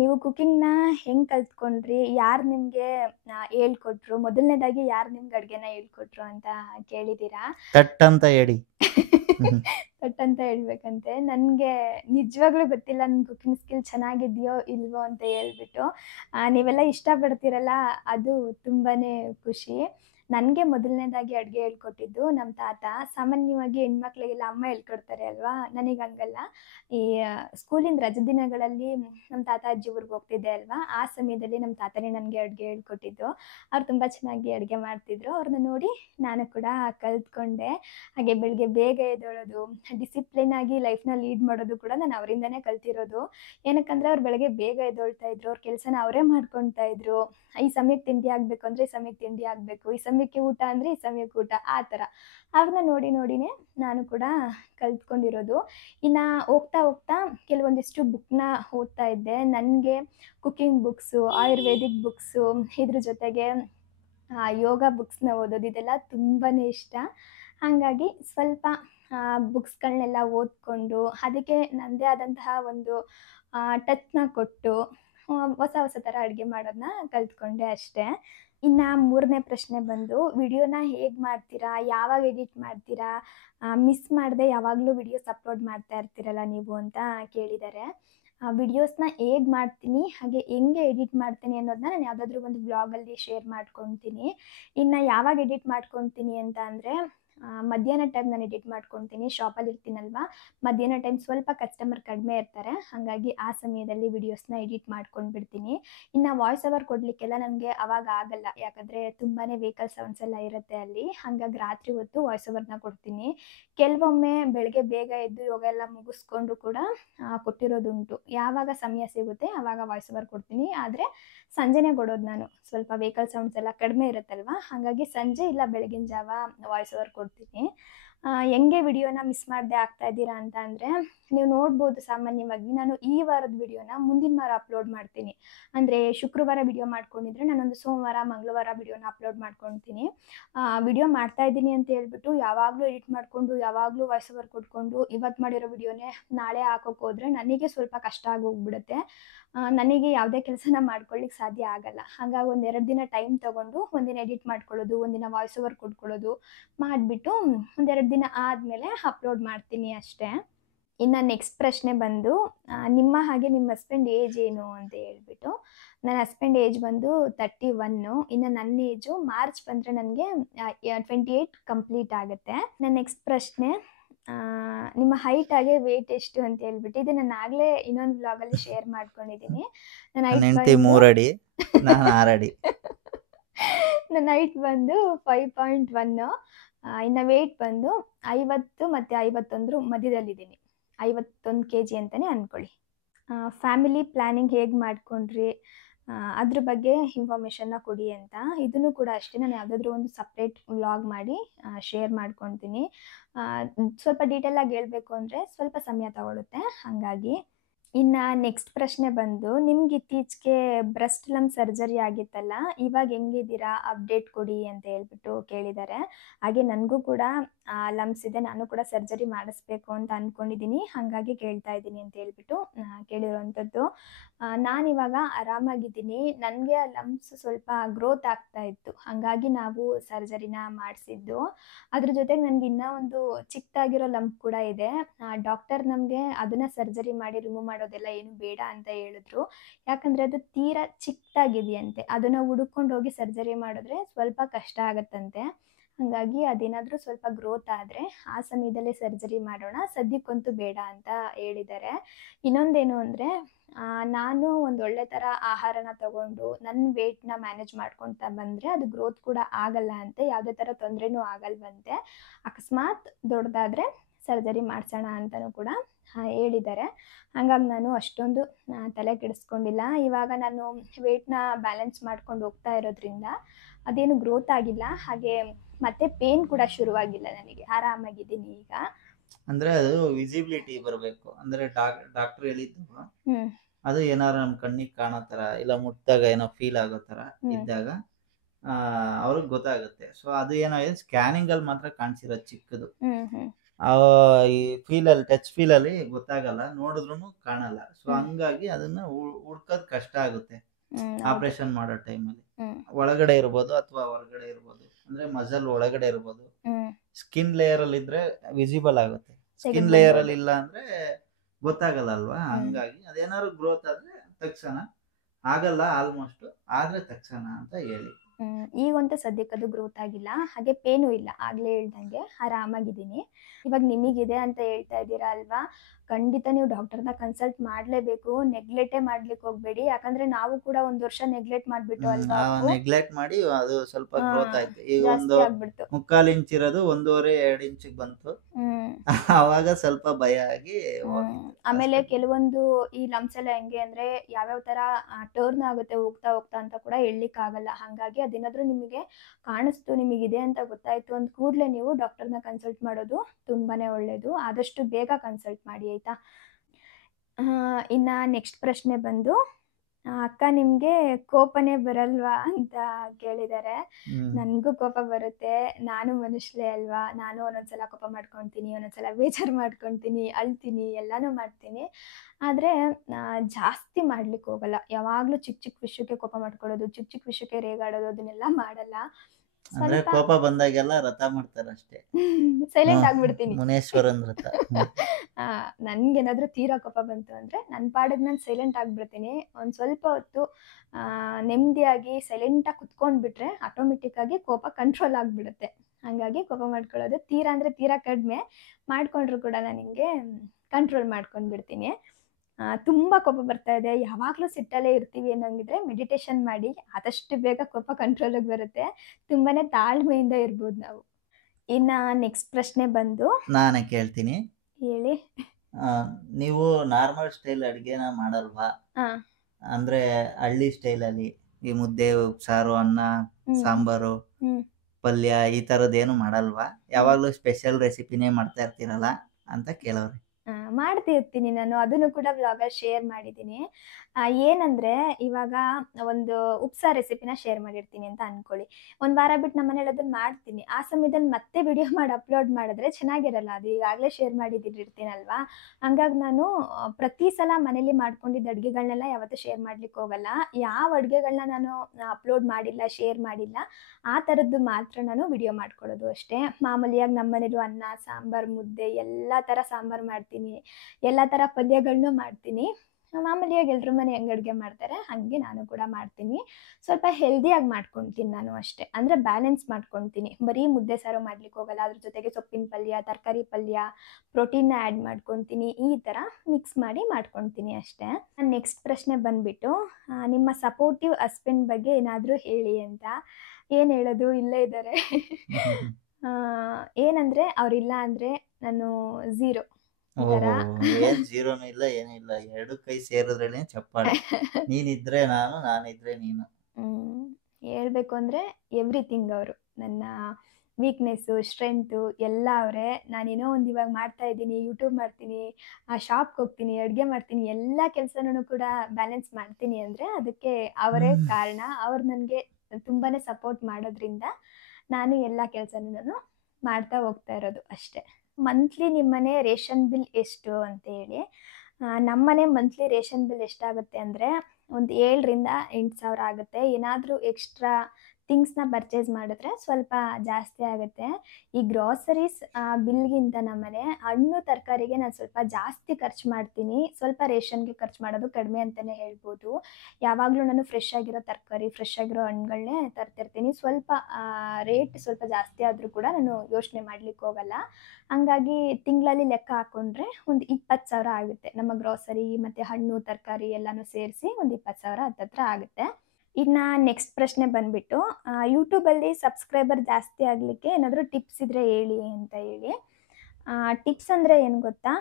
ನೀವು ಕುಕ್ಕಿಂಗ್ನ ಹೆಂಗೆ ಕಲ್ತ್ಕೊಂಡ್ರಿ? ಯಾರು ನಿಮಗೆ ಹೇಳ್ಕೊಟ್ರು? ಮೊದಲನೇದಾಗಿ ಯಾರು ನಿಮ್ಗೆ ಅಡುಗೆನ ಹೇಳ್ಕೊಟ್ರು ಅಂತ ಕೇಳಿದ್ದೀರಾ. ತಟ್ ಅಂತ ಹೇಳಿ. ತಟ್ ಅಂತ ಹೇಳ್ಬೇಕಂತೆ. ನನಗೆ ನಿಜವಾಗ್ಲೂ ಗೊತ್ತಿಲ್ಲ ನನ್ನ ಕುಕ್ಕಿಂಗ್ ಸ್ಕಿಲ್ ಚೆನ್ನಾಗಿದೆಯೋ ಇಲ್ವೋ ಅಂತ ಹೇಳ್ಬಿಟ್ಟು. ನೀವೆಲ್ಲ ಇಷ್ಟಪಡ್ತೀರಲ್ಲ, ಅದು ತುಂಬಾ ಖುಷಿ. ನನಗೆ ಮೊದಲನೇದಾಗಿ ಅಡುಗೆ ಹೇಳ್ಕೊಟ್ಟಿದ್ದು ನಮ್ಮ ತಾತ. ಸಾಮಾನ್ಯವಾಗಿ ಹೆಣ್ಮಕ್ಳಿಗೆಲ್ಲ ಅಮ್ಮ ಹೇಳ್ಕೊಡ್ತಾರೆ ಅಲ್ವಾ, ನನಗೆ ಹಂಗಲ್ಲ. ಈ ಸ್ಕೂಲಿಂದ ರಜೆ ದಿನಗಳಲ್ಲಿ ನಮ್ಮ ತಾತ ಅಜ್ಜಿ ಊರಿಗೆ ಹೋಗ್ತಿದ್ದೆ ಅಲ್ವಾ, ಆ ಸಮಯದಲ್ಲಿ ನಮ್ಮ ತಾತನೇ ನನಗೆ ಅಡುಗೆ ಹೇಳ್ಕೊಟ್ಟಿದ್ದು. ಅವ್ರು ತುಂಬ ಚೆನ್ನಾಗಿ ಅಡುಗೆ ಮಾಡ್ತಿದ್ರು. ಅವ್ರನ್ನ ನೋಡಿ ನಾನು ಕೂಡ ಕಲ್ತ್ಕೊಂಡೆ. ಹಾಗೆ ಬೆಳಗ್ಗೆ ಬೇಗ ಎದ್ದೇಳೋದು, ಡಿಸಿಪ್ಲಿನ್ ಆಗಿ ಲೈಫ್ನ ಲೀಡ್ ಮಾಡೋದು ಕೂಡ ನಾನು ಅವರಿಂದನೇ ಕಲ್ತಿರೋದು. ಏನಕ್ಕಂದರೆ ಅವ್ರು ಬೆಳಗ್ಗೆ ಬೇಗ ಎದ್ದೇಳ್ತಾ ಇದ್ರು, ಅವ್ರ ಕೆಲಸನ ಅವರೇ ಮಾಡ್ಕೊಳ್ತಾ ಇದ್ರು. ಈ ಸಮಯಕ್ಕೆ ತಿಂಡಿ ಆಗಬೇಕು ಅಂದರೆ ಈ ಸಮಯಕ್ಕೆ ತಿಂಡಿ ಆಗಬೇಕು, ಈ ಸಮಯಕ್ಕೆ ಊಟ ಅಂದರೆ ಈ ಸಮಯಕ್ಕೆ ಊಟ, ಆ ಥರ ಅವ್ರನ್ನ ನೋಡಿನೇ ನಾನು ಕೂಡ ಕಲ್ತ್ಕೊಂಡಿರೋದು. ಇನ್ನು ಹೋಗ್ತಾ ಹೋಗ್ತಾ ಕೆಲವೊಂದಿಷ್ಟು ಬುಕ್ನ ಓದ್ತಾ ಇದ್ದೆ. ನನಗೆ ಕುಕ್ಕಿಂಗ್ ಬುಕ್ಸು, ಆಯುರ್ವೇದಿಕ್ ಬುಕ್ಸು, ಇದ್ರ ಜೊತೆಗೆ ಯೋಗ ಬುಕ್ಸ್ನ ಓದೋದು, ಇದೆಲ್ಲ ತುಂಬಾ ಇಷ್ಟ. ಹಾಗಾಗಿ ಸ್ವಲ್ಪ ಬುಕ್ಸ್ಗಳನ್ನೆಲ್ಲ ಓದ್ಕೊಂಡು ಅದಕ್ಕೆ ನನ್ನದೇ ಆದಂತಹ ಒಂದು ಟಚ್ನ ಕೊಟ್ಟು ಹೊಸ ಥರ ಅಡುಗೆ ಮಾಡೋದನ್ನ ಕಲ್ತ್ಕೊಂಡೆ ಅಷ್ಟೇ. ಇನ್ನು 3ನೇ ಪ್ರಶ್ನೆ ಬಂದು, ವಿಡಿಯೋನ ಹೇಗೆ ಮಾಡ್ತೀರಾ? ಯಾವಾಗ ಎಡಿಟ್ ಮಾಡ್ತೀರಾ? ಮಿಸ್ ಮಾಡದೆ ಯಾವಾಗಲೂ ವಿಡಿಯೋಸ್ ಅಪ್ಲೋಡ್ ಮಾಡ್ತಾ ಇರ್ತೀರಲ್ಲ ನೀವು ಅಂತ ಕೇಳಿದ್ದಾರೆ. ವಿಡಿಯೋಸ್ನ ಹೇಗೆ ಮಾಡ್ತೀನಿ ಹಾಗೆ ಹೆಂಗೆ ಎಡಿಟ್ ಮಾಡ್ತೀನಿ ಅನ್ನೋದನ್ನ ನಾನು ಯಾವುದಾದ್ರೂ ಒಂದು ಬ್ಲಾಗಲ್ಲಿ ಶೇರ್ ಮಾಡ್ಕೊತೀನಿ. ಇನ್ನು ಯಾವಾಗ ಎಡಿಟ್ ಮಾಡ್ಕೊತೀನಿ ಅಂತ ಅಂದರೆ, ಮಧ್ಯಾಹ್ನ ಟೈಮ್ ನಾನು ಎಡಿಟ್ ಮಾಡ್ಕೊತೀನಿ. ಶಾಪಲ್ಲಿ ಇರ್ತೀನಲ್ವ, ಮಧ್ಯಾಹ್ನ ಟೈಮ್ ಸ್ವಲ್ಪ ಕಸ್ಟಮರ್ ಕಡಿಮೆ ಇರ್ತಾರೆ. ಹಾಗಾಗಿ ಆ ಸಮಯದಲ್ಲಿ ವಿಡಿಯೋಸ್ನ ಎಡಿಟ್ ಮಾಡ್ಕೊಂಡು ಬಿಡ್ತೀನಿ. ಇನ್ನು ವಾಯ್ಸ್ ಓವರ್ ಕೊಡಲಿಕ್ಕೆಲ್ಲ ನನಗೆ ಅವಾಗ ಆಗಲ್ಲ, ಯಾಕಂದರೆ ತುಂಬಾ ವೆಹಿಕಲ್ ಸೌಂಡ್ಸ್ ಎಲ್ಲ ಇರುತ್ತೆ ಅಲ್ಲಿ. ಹಾಗಾಗಿ ರಾತ್ರಿ ಹೊತ್ತು ವಾಯ್ಸ್ ಓವರ್ನ ಕೊಡ್ತೀನಿ. ಕೆಲವೊಮ್ಮೆ ಬೆಳಗ್ಗೆ ಬೇಗ ಎದ್ದು ಯೋಗ ಎಲ್ಲ ಮುಗಿಸ್ಕೊಂಡು ಕೂಡ ಕೊಟ್ಟಿರೋದುಂಟು. ಯಾವಾಗ ಸಮಯ ಸಿಗುತ್ತೆ ಆವಾಗ ವಾಯ್ಸ್ ಓವರ್ ಕೊಡ್ತೀನಿ. ಆದರೆ ಸಂಜೆನೇ ಕೊಡೋದು ನಾನು, ಸ್ವಲ್ಪ ವೆಹಿಕಲ್ ಸೌಂಡ್ಸ್ ಎಲ್ಲ ಕಡಿಮೆ ಇರುತ್ತಲ್ವ, ಹಾಗಾಗಿ ಸಂಜೆ ಇಲ್ಲ ಬೆಳಗಿನ ಜಾವ ವಾಯ್ಸ್ ಓವರ್ ಕೊಡ್ತೀನಿ. ಹೆಂಗೆ ವಿಡಿಯೋನ ಮಿಸ್ ಮಾಡದೆ ಆಗ್ತಾ ಇದ್ದೀರಾ ಅಂತ ಅಂದರೆ, ನೀವು ನೋಡ್ಬೋದು ಸಾಮಾನ್ಯವಾಗಿ ನಾನು ಈ ವಾರದ ವಿಡಿಯೋನ ಮುಂದಿನ ವಾರ ಅಪ್ಲೋಡ್ ಮಾಡ್ತೀನಿ. ಅಂದರೆ ಶುಕ್ರವಾರ ವಿಡಿಯೋ ಮಾಡ್ಕೊಂಡಿದ್ರೆ ನಾನೊಂದು ಸೋಮವಾರ ಮಂಗಳವಾರ ವಿಡಿಯೋನ ಅಪ್ಲೋಡ್ ಮಾಡ್ಕೊಳ್ತೀನಿ. ವಿಡಿಯೋ ಮಾಡ್ತಾ ಇದ್ದೀನಿ ಅಂತ ಹೇಳ್ಬಿಟ್ಟು ಯಾವಾಗಲೂ ಎಡಿಟ್ ಮಾಡಿಕೊಂಡು ಯಾವಾಗಲೂ ವಾಯ್ಸ್ ಓವರ್ ಕೊಟ್ಕೊಂಡು ಇವತ್ತು ಮಾಡಿರೋ ವಿಡಿಯೋನೇ ನಾಳೆ ಹಾಕೋಕೆ ಹೋದರೆ ನನಗೆ ಸ್ವಲ್ಪ ಕಷ್ಟ ಆಗೋಗ್ಬಿಡುತ್ತೆ. ನನಗೆ ಯಾವುದೇ ಕೆಲಸನ ಮಾಡ್ಕೊಳ್ಳಿಕ್ಕೆ ಸಾಧ್ಯ ಆಗಲ್ಲ. ಹಾಗಾಗಿ ಒಂದೆರಡು ದಿನ ಟೈಮ್ ತೊಗೊಂಡು ಒಂದಿನ ಎಡಿಟ್ ಮಾಡ್ಕೊಳ್ಳೋದು, ಒಂದಿನ ವಾಯ್ಸ್ ಓವರ್ ಕೊಟ್ಕೊಳ್ಳೋದು ಮಾಡಿಬಿಟ್ಟು ಒಂದೆರಡು ದಿನ ಆದಮೇಲೆ ಅಪ್ಲೋಡ್ ಮಾಡ್ತೀನಿ ಅಷ್ಟೇ. ಇನ್ನು ನೆಕ್ಸ್ಟ್ ಪ್ರಶ್ನೆ ಬಂದು ನಿಮ್ಮ ಹಾಗೆ ನಿಮ್ಮ ಹಸ್ಬೆಂಡ್ ಏಜ್ ಏನು ಅಂತ ಹೇಳ್ಬಿಟ್ಟು. ನನ್ನ ಹಸ್ಬೆಂಡ್ ಏಜ್ ಬಂದು 31. ಇನ್ನು ನನ್ನ ಏಜು ಮಾರ್ಚ್ ಬಂದರೆ ನನಗೆ 28 ಕಂಪ್ಲೀಟ್ ಆಗುತ್ತೆ. ನನ್ನ ನೆಕ್ಸ್ಟ್ ಪ್ರಶ್ನೆ, ನಿಮ್ಮ ಹೈಟ್ ಹಾಗೆ ವೇಟ್ ಎಷ್ಟು ಅಂತ ಹೇಳ್ಬಿಟ್ಟು. ಇದು ನಾನು ಆಗಲೇ ಇನ್ನೊಂದು ವ್ಲಾಗಲ್ಲಿ ಶೇರ್ ಮಾಡ್ಕೊಂಡಿದ್ದೀನಿ. ನನ್ನ ಹೆಂಡತಿ 3 ಅಡಿ, ನಾನು 6 ಅಡಿ. ನನ್ನ ಹೈಟ್ ಬಂದು 5.1. ಇನ್ನು ವೇಟ್ ಬಂದು 50 ಮತ್ತು 51 ಮಧ್ಯದಲ್ಲಿದ್ದೀನಿ. 51 kg ಅಂತಲೇ ಅಂದ್ಕೊಳ್ಳಿ. ಫ್ಯಾಮಿಲಿ ಪ್ಲ್ಯಾನಿಂಗ್ ಹೇಗೆ ಮಾಡ್ಕೊಂಡ್ರಿ, ಅದ್ರ ಬಗ್ಗೆ ಇನ್ಫಾರ್ಮೇಷನ್ನ ಕೊಡಿ ಅಂತ. ಇದನ್ನು ಕೂಡ ಅಷ್ಟೇ ನಾನು ಯಾವುದಾದ್ರೂ ಒಂದು ಸಪ್ರೇಟ್ ವ್ಲಾಗ್ ಮಾಡಿ ಶೇರ್ ಮಾಡ್ಕೊತೀನಿ. ಸ್ವಲ್ಪ ಡೀಟೇಲಾಗಿ ಹೇಳಬೇಕು ಅಂದರೆ ಸ್ವಲ್ಪ ಸಮಯ ತಗೊಳುತ್ತೆ. ಹಾಗಾಗಿ ಇನ್ನು ನೆಕ್ಸ್ಟ್ ಪ್ರಶ್ನೆ ಬಂದು, ನಿಮ್ಗೆ ಇತ್ತೀಚೆಗೆ ಬ್ರೆಸ್ಟ್ ಲಂಪ್ ಸರ್ಜರಿ ಆಗಿತ್ತಲ್ಲ, ಇವಾಗ ಹೆಂಗಿದ್ದೀರಾ, ಅಪ್ಡೇಟ್ ಕೊಡಿ ಅಂತ ಹೇಳ್ಬಿಟ್ಟು ಕೇಳಿದ್ದಾರೆ. ಹಾಗೆ ನನಗೂ ಕೂಡ ಲಂಪ್ಸ್ ಇದೆ, ನಾನು ಕೂಡ ಸರ್ಜರಿ ಮಾಡಿಸ್ಬೇಕು ಅಂತ ಅಂದ್ಕೊಂಡಿದ್ದೀನಿ. ಹಾಗಾಗಿ ಕೇಳ್ತಾ ಇದ್ದೀನಿ ಅಂತ ಹೇಳ್ಬಿಟ್ಟು ಕೇಳಿರುವಂಥದ್ದು. ನಾನಿವಾಗ ಆರಾಮಾಗಿದ್ದೀನಿ. ನನಗೆ ಆ ಲಂಪ್ಸ್ ಸ್ವಲ್ಪ ಗ್ರೋತ್ ಆಗ್ತಾ ಇತ್ತು, ಹಾಗಾಗಿ ನಾವು ಸರ್ಜರಿನ ಮಾಡಿಸಿದ್ದು. ಅದ್ರ ಜೊತೆಗೆ ನನಗೆ ಇನ್ನೂ ಒಂದು ಚಿಕ್ಕದಾಗಿರೋ ಲಂಪ್ ಕೂಡ ಇದೆ. ಡಾಕ್ಟರ್ ನಮಗೆ ಅದನ್ನು ಸರ್ಜರಿ ಮಾಡಿ ರಿಮೂವ್ ಮಾಡೋದೆಲ್ಲ ಏನು ಬೇಡ ಅಂತ ಹೇಳಿದ್ರು. ಯಾಕಂದರೆ ಅದು ತೀರಾ ಚಿಕ್ಕದಾಗಿದೆಯಂತೆ, ಅದನ್ನು ಹುಡುಕೊಂಡು ಹೋಗಿ ಸರ್ಜರಿ ಮಾಡಿದ್ರೆ ಸ್ವಲ್ಪ ಕಷ್ಟ ಆಗುತ್ತಂತೆ. ಹಾಗಾಗಿ ಅದೇನಾದರೂ ಸ್ವಲ್ಪ ಗ್ರೋತ್ ಆದರೆ ಆ ಸಮಯದಲ್ಲೇ ಸರ್ಜರಿ ಮಾಡೋಣ, ಸದ್ಯಕ್ಕಂತೂ ಬೇಡ ಅಂತ ಹೇಳಿದ್ದಾರೆ. ಇನ್ನೊಂದೇನು ಅಂದರೆ, ನಾನು ಒಂದು ಒಳ್ಳೆ ಥರ ಆಹಾರನ ತಗೊಂಡು ನನ್ನ ವೇಟ್ನ ಮ್ಯಾನೇಜ್ ಮಾಡ್ಕೊತಾ ಬಂದರೆ ಅದು ಗ್ರೋತ್ ಕೂಡ ಆಗಲ್ಲ ಅಂತೆ, ಯಾವುದೇ ಥರ ತೊಂದರೆನೂ ಆಗಲ್ವಂತೆ. ಅಕಸ್ಮಾತ್ ದೊಡ್ಡದಾದರೆ ಸರ್ಜರಿ ಮಾಡಿಸೋಣ ಅಂತಲೂ ಕೂಡ ಹೇಳಿದ್ದಾರೆ. ಹಾಗಾಗಿ ನಾನು ಅಷ್ಟೊಂದು ತಲೆ ಕೆಡಿಸ್ಕೊಂಡಿಲ್ಲ. ಇವಾಗ ನಾನು ವೇಟ್ನ ಬ್ಯಾಲೆನ್ಸ್ ಮಾಡ್ಕೊಂಡು ಹೋಗ್ತಾ ಇರೋದ್ರಿಂದ ಅದೇನು ಗ್ರೋತ್ ಆಗಿಲ್ಲ. ಹಾಗೆ ಮತ್ತೆ ಪೇನ್ ಕೂಡ ಶುರುವಾಗಿಲ್ಲ, ನನಗೆ ಆರಾಮಾಗಿದ್ದೀನಿ ಈಗ. ಅಂದ್ರೆ ಅದು ವಿಸಿಬಿಲಿಟಿ ಬರಬೇಕು. ಅಂದ್ರೆ ಡಾಕ್ಟರ್ ಹೇಳಿದ್ದು ಅದು ಏನಾರ ನಮ್ ಕಣ್ಣಿಗೆ ಕಾಣೋ ತರ ಇಲ್ಲ ಮುಟ್ಟಾಗ ಏನೋ ಫೀಲ್ ಆಗೋ ತರ ಇದ್ದಾಗ ಅವ್ರಿಗೆ ಗೊತ್ತಾಗುತ್ತೆ. ಸೊ ಅದು ಏನಾಗಿದೆ, ಸ್ಕ್ಯಾನಿಂಗ್ ಅಲ್ಲಿ ಮಾತ್ರ ಕಾಣಿಸಿರೋದು ಚಿಕ್ಕದು. ಈ ಫೀಲ್ ಅಲ್ಲಿ, ಟಚ್ ಫೀಲ್ ಅಲ್ಲಿ ಗೊತ್ತಾಗಲ್ಲ, ನೋಡಿದ್ರು ಕಾಣಲ್ಲ. ಸೊ ಹಂಗಾಗಿ ಅದನ್ನ ಹುಡ್ಕೋದ್ ಕಷ್ಟ ಆಗುತ್ತೆ ಆಪರೇಷನ್ ಮಾಡೋ ಟೈಮಲ್ಲಿ. ಒಳಗಡೆ ಇರ್ಬೋದು ಅಥವಾ ಹೊರಗಡೆ ಇರ್ಬೋದು, ಅಂದ್ರೆ ಮಸಲ್ ಒಳಗಡೆ ಇರ್ಬೋದು. ಸ್ಕಿನ್ ಲೇಯರ್ ಅಲ್ಲಿ ಇದ್ರೆ ವಿಸಿಬಲ್ ಆಗುತ್ತೆ, ಸ್ಕಿನ್ ಲೇಯರ್ ಅಲ್ಲಿ ಇಲ್ಲ ಅಂದ್ರೆ ಗೊತ್ತಾಗಲ್ಲ ಅಲ್ವಾ. ಹಂಗಾಗಿ ಅದೇನಾದ್ರು ಗ್ರೋತ್ ಆದ್ರೆ ತಕ್ಷಣ, ಆಗಲ್ಲ ಆಲ್ಮೋಸ್ಟ್, ಆದ್ರೆ ತಕ್ಷಣ ಅಂತ ಹೇಳಿ. ಈಗಂತೂ ಸದ್ಯಕ್ಕೆ ಅದು ಗ್ರೋತ್ ಆಗಿಲ್ಲ, ಹಾಗೆ ಪೇನು ಇಲ್ಲ. ಆಗ್ಲೇ ಹೇಳ್ದಂಗೆ ಆರಾಮಾಗಿದ್ದೀನಿ. ಇವಾಗ ನಿಮಗಿದೆ ಅಂತ ಹೇಳ್ತಾ ಇದ್ದೀರಾ ಅಲ್ವಾ, ಖಂಡಿತ ನೀವು ಡಾಕ್ಟರ್ನ ಕನ್ಸಲ್ಟ್ ಮಾಡಲೇಬೇಕು. ನೆಗ್ಲೆಕ್ಟೇ ಮಾಡ್ಲಿಕ್ಕೆ ಹೋಗ್ಬೇಡಿ. ಯಾಕಂದ್ರೆ ನಾವು ಕೂಡ ಒಂದು ವರ್ಷ ನೆಗ್ಲೆಕ್ಟ್ ಮಾಡ್ಬಿಟ್ಟು ಅಲ್ವಾ, ನೆಗ್ಲೆಕ್ಟ್ ಮಾಡಿ ಅದು ಸ್ವಲ್ಪ ಗ್ರೋತ್ ಆಯ್ತು. ಈಗ ಒಂದು 3/4 ಇಂಚ್ ಇರೋದು 1.5-2 ಇಂಚಿಗೆ ಬಂತು. ಅವಾಗ ಸ್ವಲ್ಪ ಭಯ ಆಗಿ ಆಮೇಲೆ ಕೆಲವೊಂದು ಈ ಲಂಪ್ಸ್ ಎಲ್ಲ ಹೆಂಗೆ ಅಂದ್ರೆ ಯಾವ್ಯಾವ ತರ ಟರ್ನ್ ಆಗುತ್ತೆ ಹೋಗ್ತಾ ಹೋಗ್ತಾ ಅಂತ ಕೂಡ ಹೇಳಲಿಕ್ಕೆ ಆಗಲ್ಲ. ಹಾಗಾಗಿ ಅದೇನಾದ್ರೂ ನಿಮಗೆ ಕಾಣಿಸ್ತು, ನಿಮಗಿದೆ ಅಂತ ಗೊತ್ತಾಯ್ತು ಅಂದ ಕೂಡಲೇ ನೀವು ಡಾಕ್ಟರ್ನ ಕನ್ಸಲ್ಟ್ ಮಾಡೋದು ತುಂಬಾನೇ ಒಳ್ಳೇದು. ಆದಷ್ಟು ಬೇಗ ಕನ್ಸಲ್ಟ್ ಮಾಡಿ ಆಯ್ತಾ. ಇನ್ನ ನೆಕ್ಸ್ಟ್ ಪ್ರಶ್ನೆ ಬಂದು, ಅಕ್ಕ ನಿಮ್ಗೆ ಕೋಪನೇ ಬರಲ್ವಾ ಅಂತ ಕೇಳಿದ್ದಾರೆ. ನನ್ಗೂ ಕೋಪ ಬರುತ್ತೆ, ನಾನು ಮನುಷ್ಯಲೇ ಅಲ್ವಾ. ನಾನು ಒಂದೊಂದ್ಸಲ ಕೋಪ ಮಾಡ್ಕೊತೀನಿ, ಒಂದೊಂದ್ಸಲ ಬೇಜಾರು ಮಾಡ್ಕೊತೀನಿ, ಅಳ್ತೀನಿ, ಎಲ್ಲಾನು ಮಾಡ್ತೀನಿ. ಆದರೆ ಜಾಸ್ತಿ ಮಾಡ್ಲಿಕ್ಕೆ ಹೋಗಲ್ಲ. ಯಾವಾಗಲೂ ಚಿಕ್ಕ ಚಿಕ್ಕ ವಿಷಯಕ್ಕೆ ಕೋಪ ಮಾಡ್ಕೊಳ್ಳೋದು, ಚಿಕ್ಕ ಚಿಕ್ಕ ವಿಷಯಕ್ಕೆ ರೇಗಾಡೋದು, ಅದನ್ನೆಲ್ಲ ಮಾಡಲ್ಲ. ಅಂದ್ರೆ ಕೋಪ ಬಂದಾಗೆಲ್ಲ ರಥ ಮಾಡ್ತಾರೆ ಅಷ್ಟೇ, ಸೈಲೆಂಟ್ ಆಗ್ಬಿಡ್ತೀನಿ. ಮುನೇಶ್ವರನ್ ರಥ. ನನ್ಗೇನಾದ್ರೂ ತೀರಾ ಕೋಪ ಬಂತು ಅಂದ್ರೆ ನನ್ನ ಪಾಡಿಗೆ ನಾನು ಸೈಲೆಂಟ್ ಆಗ್ಬಿಡ್ತೀನಿ. ಒಂದ್ ಸ್ವಲ್ಪ ಹೊತ್ತು ನೆಮ್ಮದಿಯಾಗಿ ಸೈಲೆಂಟಾಗಿ ಕುತ್ಕೊಂಡ್ಬಿಟ್ರೆ ಆಟೋಮೆಟಿಕ್ ಆಗಿ ಕೋಪ ಕಂಟ್ರೋಲ್ ಆಗ್ಬಿಡುತ್ತೆ. ಹಂಗಾಗಿ ಕೋಪ ಮಾಡ್ಕೊಳ್ಳೋದು ತೀರಾ ಅಂದ್ರೆ ತೀರಾ ಕಡಿಮೆ, ಮಾಡ್ಕೊಂಡ್ರು ಕೂಡ ನಾನು ಹಿಂಗೆ ಕಂಟ್ರೋಲ್ ಮಾಡ್ಕೊಂಡ್ಬಿಡ್ತೀನಿ. ತುಂಬ ಕೋಪ ಬರ್ತಾ ಇದೆ, ಯಾವಾಗಲೂ ಸಿಟ್ಟಲ್ಲೇ ಇರ್ತೀವಿ ಅನ್ನೋಂಗಿದ್ರೆ ಮೆಡಿಟೇಷನ್ ಮಾಡಿ, ಆದಷ್ಟು ಬೇಗ ಕೋಪ ಕಂಟ್ರೋಲಿಗೆ ಬರುತ್ತೆ. ತುಂಬಾನೇ ತಾಳ್ಮೆಯಿಂದ ಇರ್ಬೋದು ನಾವು. ಇನ್ನು ನೆಕ್ಸ್ಟ್ ಪ್ರಶ್ನೆ ಬಂದು, ನಾನೇ ಕೇಳ್ತೀನಿ, ಹೇಳಿ. ನೀವು ನಾರ್ಮಲ್ ಸ್ಟೈಲ್ ಅಡುಗೆನ ಮಾಡಲ್ವಾ? ಅಂದ್ರೆ ಹಳ್ಳಿ ಸ್ಟೈಲಲ್ಲಿ ಈ ಮುದ್ದೆ, ಸಾರು, ಅನ್ನ, ಸಾಂಬಾರು ಪಲ್ಯ ಈ ಥರದ್ದೇನು ಮಾಡಲ್ವಾ, ಯಾವಾಗಲೂ ಸ್ಪೆಷಲ್ ರೆಸಿಪಿನೇ ಮಾಡ್ತಾ ಇರ್ತೀರಲ್ಲ ಅಂತ ಕೇಳೋರಿ. ಮಾಡ್ತಿರ್ತೀನಿ ನಾನು, ಅದನ್ನು ಕೂಡ ವ್ಲಾಗಲ್ಲಿ ಶೇರ್ ಮಾಡಿದ್ದೀನಿ. ಏನಂದರೆ ಇವಾಗ ಒಂದು ಉಪ್ಸಾರು ರೆಸಿಪಿನ ಶೇರ್ ಮಾಡಿರ್ತೀನಿ ಅಂತ ಅಂದ್ಕೊಳ್ಳಿ. ಒಂದು ವಾರ ಬಿಟ್ಟು ನಮ್ಮ ಮನೇಲಿ ಅದನ್ನು ಮಾಡ್ತೀನಿ. ಆ ಸಮಯದಲ್ಲಿ ಮತ್ತೆ ವಿಡಿಯೋ ಮಾಡಿ ಅಪ್ಲೋಡ್ ಮಾಡಿದ್ರೆ ಚೆನ್ನಾಗಿರಲ್ಲ, ಅದು ಈಗಾಗಲೇ ಶೇರ್ ಮಾಡಿಟ್ಟಿರ್ತೀನಲ್ವಾ. ಹಂಗಾಗಿ ನಾನು ಪ್ರತಿ ಸಲ ಮನೇಲಿ ಮಾಡ್ಕೊಂಡಿದ್ದ ಅಡುಗೆಗಳನ್ನೆಲ್ಲ ಯಾವತ್ತೂ ಶೇರ್ ಮಾಡ್ಲಿಕ್ಕೆ ಹೋಗಲ್ಲ. ಯಾವ ಅಡುಗೆಗಳನ್ನ ನಾನು ಅಪ್ಲೋಡ್ ಮಾಡಿಲ್ಲ, ಶೇರ್ ಮಾಡಿಲ್ಲ, ಆ ಥರದ್ದು ಮಾತ್ರ ನಾನು ವಿಡಿಯೋ ಮಾಡ್ಕೊಳ್ಳೋದು ಅಷ್ಟೇ. ಮಾಮೂಲಿಯಾಗಿ ನಮ್ಮ ಮನೇಲೂ ಅನ್ನ, ಸಾಂಬಾರು, ಮುದ್ದೆ ಎಲ್ಲ ಥರ ಸಾಂಬಾರು ಮಾಡ್ತೀನಿ, ಎಲ್ಲ ಥರ ಪಲ್ಯಗಳನ್ನೂ ಮಾಡ್ತೀನಿ. ಮಾಮೂಲಿಯಾಗಿ ಎಲ್ರ ಮನೆ ಹೆಂಗೆ ಅಡುಗೆ ಮಾಡ್ತಾರೆ ಹಾಗೆ ನಾನು ಕೂಡ ಮಾಡ್ತೀನಿ. ಸ್ವಲ್ಪ ಹೆಲ್ದಿಯಾಗಿ ಮಾಡ್ಕೊತೀನಿ ನಾನು ಅಷ್ಟೇ, ಅಂದರೆ ಬ್ಯಾಲೆನ್ಸ್ ಮಾಡ್ಕೊತೀನಿ. ಬರೀ ಮುದ್ದೆ ಸಾರು ಮಾಡ್ಲಿಕ್ಕೆ ಹೋಗಲ್ಲ, ಅದ್ರ ಜೊತೆಗೆ ಸೊಪ್ಪಿನ ಪಲ್ಯ, ತರಕಾರಿ ಪಲ್ಯ, ಪ್ರೋಟೀನ್ನ ಆ್ಯಡ್ ಮಾಡ್ಕೊತೀನಿ, ಈ ಥರ ಮಿಕ್ಸ್ ಮಾಡಿ ಮಾಡ್ಕೊತೀನಿ ಅಷ್ಟೇ. ನೆಕ್ಸ್ಟ್ ಪ್ರಶ್ನೆ ಬಂದುಬಿಟ್ಟು, ನಿಮ್ಮ ಸಪೋರ್ಟಿವ್ ಹಸ್ಬೆಂಡ್ ಬಗ್ಗೆ ಏನಾದರೂ ಹೇಳಿ ಅಂತ. ಏನು ಹೇಳೋದು, ಇಲ್ಲೇ ಇದ್ದಾರೆ. ಏನಂದರೆ ಅವರಿಲ್ಲ ಅಂದರೆ ನಾನು ಝೀರೋ. ಏನ್ ಜೀರೋನು ಇಲ್ಲ, ಏನೂ ಇಲ್ಲ, ಎರಡು ಕೈ ಸೇರಿದ್ರೇನೆ ಚಪ್ಪಾಳೆ. ನೀನಿದ್ರೆ ನಾನು, ನಾನಿದ್ರೆ ನೀನು. ಹೇಳ್ಬೇಕು ಅಂದರೆ ಎವ್ರಿಥಿಂಗ್ ಅವರು. ನನ್ನ ವೀಕ್ನೆಸ್ಸು, ಸ್ಟ್ರೆಂತು ಎಲ್ಲ ಅವರೇ. ನಾನೇನೋ ಒಂದು ಇವಾಗ ಮಾಡ್ತಾ ಇದ್ದೀನಿ, ಯೂಟ್ಯೂಬ್ ಮಾಡ್ತೀನಿ, ಶಾಪ್ಗೆ ಹೋಗ್ತೀನಿ, ಅಡುಗೆ ಮಾಡ್ತೀನಿ, ಎಲ್ಲ ಕೆಲಸನೂ ಕೂಡ ಬ್ಯಾಲೆನ್ಸ್ ಮಾಡ್ತೀನಿ ಅಂದರೆ ಅದಕ್ಕೆ ಅವರೇ ಕಾರಣ. ಅವ್ರು ನನಗೆ ತುಂಬಾ ಸಪೋರ್ಟ್ ಮಾಡೋದ್ರಿಂದ ನಾನು ಎಲ್ಲ ಕೆಲಸನೂ ಮಾಡ್ತಾ ಹೋಗ್ತಾ ಇರೋದು ಅಷ್ಟೇ. ಮಂತ್ಲಿ ನಿಮ್ಮನೆ ರೇಷನ್ ಬಿಲ್ ಎಷ್ಟು ಅಂತ ಹೇಳಿ. ನಮ್ಮನೆ ಮಂತ್ಲಿ ರೇಷನ್ ಬಿಲ್ ಎಷ್ಟಾಗುತ್ತೆ ಅಂದರೆ ಒಂದು 7,000 to 8,000 ಆಗುತ್ತೆ. ಏನಾದರೂ ಎಕ್ಸ್ಟ್ರಾ ಥಿಂಗ್ಸ್ನ ಪರ್ಚೇಸ್ ಮಾಡಿದ್ರೆ ಸ್ವಲ್ಪ ಜಾಸ್ತಿ ಆಗುತ್ತೆ. ಈ ಗ್ರಾಸರೀಸ್ ಬಿಲ್ಗಿಂತ ನಮ್ಮನೆ ಹಣ್ಣು ತರಕಾರಿಗೆ ನಾನು ಸ್ವಲ್ಪ ಜಾಸ್ತಿ ಖರ್ಚು ಮಾಡ್ತೀನಿ. ಸ್ವಲ್ಪ ರೇಷನ್ಗೆ ಖರ್ಚು ಮಾಡೋದು ಕಡಿಮೆ ಅಂತಲೇ ಹೇಳ್ಬೋದು. ಯಾವಾಗಲೂ ನಾನು ಫ್ರೆಶ್ ಆಗಿರೋ ತರಕಾರಿ, ಫ್ರೆಶ್ ಆಗಿರೋ ಹಣ್ಣುಗಳನ್ನೇ ತರ್ತಿರ್ತೀನಿ. ಸ್ವಲ್ಪ ರೇಟ್ ಸ್ವಲ್ಪ ಜಾಸ್ತಿ ಆದರೂ ಕೂಡ ನಾನು ಯೋಚನೆ ಮಾಡ್ಲಿಕ್ಕೆ ಹೋಗಲ್ಲ. ಹಂಗಾಗಿ ತಿಂಗಳಲ್ಲಿ ಲೆಕ್ಕ ಹಾಕ್ಕೊಂಡ್ರೆ ಒಂದು 20,000 ಆಗುತ್ತೆ. ನಮ್ಮ ಗ್ರಾಸರಿ ಮತ್ತು ಹಣ್ಣು ತರಕಾರಿ ಎಲ್ಲನೂ ಸೇರಿಸಿ ಒಂದು 20,000 ಹತ್ತತ್ರ ಆಗುತ್ತೆ. ಇನ್ನು ನೆಕ್ಸ್ಟ್ ಪ್ರಶ್ನೆ ಬಂದುಬಿಟ್ಟು, ಯೂಟ್ಯೂಬಲ್ಲಿ ಸಬ್ಸ್ಕ್ರೈಬರ್ ಜಾಸ್ತಿ ಆಗಲಿಕ್ಕೆ ಏನಾದರೂ ಟಿಪ್ಸ್ ಇದ್ದರೆ ಹೇಳಿ ಅಂತ ಹೇಳಿ. ಟಿಪ್ಸ್ ಅಂದರೆ ಏನು ಗೊತ್ತಾ,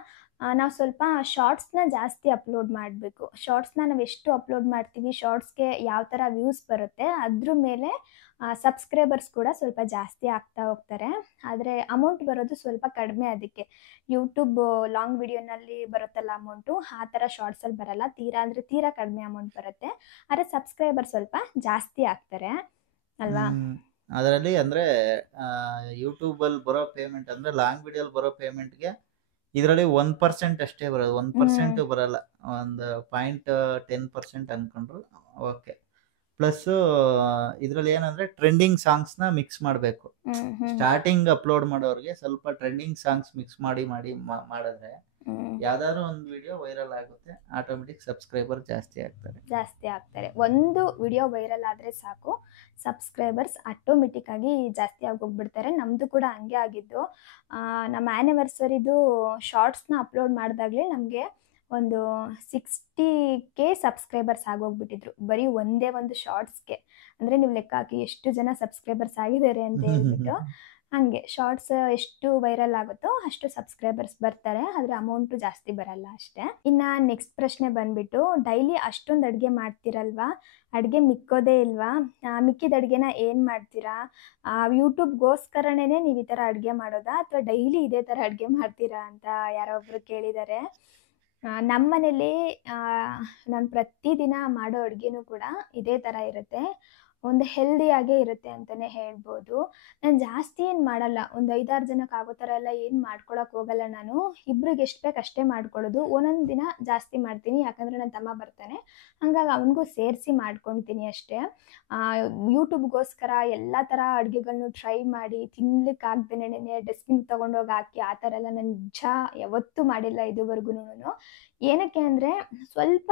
ನಾವು ಸ್ವಲ್ಪ ಶಾರ್ಟ್ಸ್ನ ಜಾಸ್ತಿ ಅಪ್ಲೋಡ್ ಮಾಡಬೇಕು. ಶಾರ್ಟ್ಸ್ನ ನಾವು ಎಷ್ಟು ಅಪ್ಲೋಡ್ ಮಾಡ್ತೀವಿ, ಶಾರ್ಟ್ಸ್ಗೆ ಯಾವ ಥರ ವ್ಯೂಸ್ ಬರುತ್ತೆ, ಅದ್ರ ಮೇಲೆ ಸಬ್ಸ್ಕ್ರೈಬರ್ಸ್ ಕೂಡ ಸ್ವಲ್ಪ ಜಾಸ್ತಿ ಆಗ್ತಾ ಹೋಗ್ತಾರೆ. ಆದರೆ ಅಮೌಂಟ್ ಬರೋದು ಸ್ವಲ್ಪ ಕಡಿಮೆ. ಅದಕ್ಕೆ ಯೂಟ್ಯೂಬ್ ಲಾಂಗ್ ವಿಡಿಯೋನಲ್ಲಿ ಬರುತ್ತಲ್ಲ ಅಮೌಂಟು, ಆ ಥರ ಶಾರ್ಟ್ಸಲ್ಲಿ ಬರಲ್ಲ. ತೀರಾ ಕಡಿಮೆ ಅಮೌಂಟ್ ಬರುತ್ತೆ. ಆದರೆ ಸಬ್ಸ್ಕ್ರೈಬರ್ ಸ್ವಲ್ಪ ಜಾಸ್ತಿ ಆಗ್ತಾರೆ ಅಲ್ವಾ. ಅದರಲ್ಲಿ ಅಂದರೆ ಯೂಟ್ಯೂಬಲ್ಲಿ ಬರೋ ಪೇಮೆಂಟ್ ಅಂದರೆ ಲಾಂಗ್ ವಿಡಿಯೋಲಿ ಬರೋ ಪೇಮೆಂಟ್ಗೆ ಇದರಲ್ಲಿ 1% ಅಷ್ಟೇ ಬರೋದು. 1% ಬರಲ್ಲ, ಒಂದು 0.10% ಅನ್ಕೊಂಡ್ರು ಓಕೆ. ಪ್ಲಸ್ಸು ಇದರಲ್ಲಿ ಏನಂದರೆ ಟ್ರೆಂಡಿಂಗ್ ಸಾಂಗ್ಸ್ನ ಮಿಕ್ಸ್ ಮಾಡಬೇಕು. ಸ್ಟಾರ್ಟಿಂಗ್ ಅಪ್ಲೋಡ್ ಮಾಡೋರಿಗೆ ಸ್ವಲ್ಪ ಟ್ರೆಂಡಿಂಗ್ ಸಾಂಗ್ಸ್ ಮಿಕ್ಸ್ ಮಾಡಿದ್ರೆ ಯಾವ್ದಾದ್ರು ಒಂದು ವಿಡಿಯೋ ವೈರಲ್ ಆಗುತ್ತೆ, ಆಟೋಮೆಟಿಕ್ ಸಬ್ಸ್ಕ್ರೈಬರ್ ಜಾಸ್ತಿ ಆಗ್ತಾರೆ. ಒಂದು ವಿಡಿಯೋ ವೈರಲ್ ಆದರೆ ಸಾಕು, ಸಬ್ಸ್ಕ್ರೈಬರ್ಸ್ ಆಟೋಮೆಟಿಕ್ ಆಗಿ ಜಾಸ್ತಿ ಆಗೋಗ್ಬಿಡ್ತಾರೆ. ನಮ್ಮದು ಕೂಡ ಹಂಗೆ ಆಗಿದ್ದು. ನಮ್ಮ ಆ್ಯನಿವರ್ಸರಿದು ಶಾರ್ಟ್ಸ್ನ ಅಪ್ಲೋಡ್ ಮಾಡಿದಾಗಲೇ ನಮಗೆ ಒಂದು 60K ಸಬ್ಸ್ಕ್ರೈಬರ್ಸ್ ಆಗೋಗ್ಬಿಟ್ಟಿದ್ರು, ಬರೀ ಒಂದೇ ಒಂದು ಶಾರ್ಟ್ಸ್ಗೆ. ಅಂದರೆ ನೀವು ಲೆಕ್ಕ ಹಾಕಿ ಎಷ್ಟು ಜನ ಸಬ್ಸ್ಕ್ರೈಬರ್ಸ್ ಆಗಿದ್ದಾರೆ ಅಂತ ಹೇಳ್ಬಿಟ್ಟು. ಹಾಗೆ ಶಾರ್ಟ್ಸ್ ಎಷ್ಟು ವೈರಲ್ ಆಗುತ್ತೋ ಅಷ್ಟು ಸಬ್ಸ್ಕ್ರೈಬರ್ಸ್ ಬರ್ತಾರೆ, ಆದರೆ ಅಮೌಂಟು ಜಾಸ್ತಿ ಬರಲ್ಲ ಅಷ್ಟೇ. ಇನ್ನು ನೆಕ್ಸ್ಟ್ ಪ್ರಶ್ನೆ ಬಂದುಬಿಟ್ಟು, ಡೈಲಿ ಅಷ್ಟೊಂದು ಅಡುಗೆ ಮಾಡ್ತಿರಲ್ವಾ, ಅಡುಗೆ ಮಿಕ್ಕೋದೇ ಇಲ್ವಾ, ಮಿಕ್ಕಿದ ಅಡುಗೆನ ಏನು ಮಾಡ್ತೀರಾ, ಯೂಟ್ಯೂಬ್ಗೋಸ್ಕರನೇ ನೀವು ಈ ಥರ ಅಡುಗೆ ಮಾಡೋದಾ ಅಥವಾ ಡೈಲಿ ಇದೇ ಥರ ಅಡುಗೆ ಮಾಡ್ತೀರಾ ಅಂತ ಯಾರೋ ಒಬ್ಬರು ಕೇಳಿದ್ದಾರೆ. ನಮ್ಮ ಮನೇಲಿ ನಾನು ಪ್ರತಿದಿನ ಮಾಡೋ ಅಡುಗೆನೂ ಕೂಡ ಇದೇ ಥರ ಇರುತ್ತೆ. ಒಂದು ಹೆಲ್ದಿಯಾಗೇ ಇರುತ್ತೆ ಅಂತಲೇ ಹೇಳ್ಬೋದು. ನಾನು ಜಾಸ್ತಿ ಏನು ಮಾಡಲ್ಲ, ಒಂದು 5-6 ಜನಕ್ಕೆ ಆಗೋ ಥರ ಎಲ್ಲ ಏನು ಮಾಡ್ಕೊಳಕ್ಕೆ ಹೋಗಲ್ಲ ನಾನು. ಇಬ್ರಿಗೆ ಎಷ್ಟು ಬೇಕು ಅಷ್ಟೇ ಮಾಡ್ಕೊಳ್ಳೋದು. ಒಂದೊಂದು ದಿನ ಜಾಸ್ತಿ ಮಾಡ್ತೀನಿ, ಯಾಕಂದರೆ ನನ್ನ ತಮ್ಮ ಬರ್ತಾನೆ, ಹಂಗಾಗಿ ಅವನಿಗೂ ಸೇರಿಸಿ ಮಾಡ್ಕೊತೀನಿ ಅಷ್ಟೇ. ಯೂಟ್ಯೂಬ್ಗೋಸ್ಕರ ಎಲ್ಲ ಥರ ಅಡುಗೆಗಳ್ನು ಟ್ರೈ ಮಾಡಿ ತಿನ್ಲಿಕ್ಕೆ ಆಗ್ದೇನೆ ಡಸ್ಟ್ಬಿನ್ ತೊಗೊಂಡೋಗಿ ಹಾಕಿ ಆ ಥರ ಎಲ್ಲ ನಾನು ನಿಜ ಯಾವತ್ತೂ ಮಾಡಿಲ್ಲ ಇದುವರೆಗೂ. ಏನಕ್ಕೆ ಅಂದರೆ ಸ್ವಲ್ಪ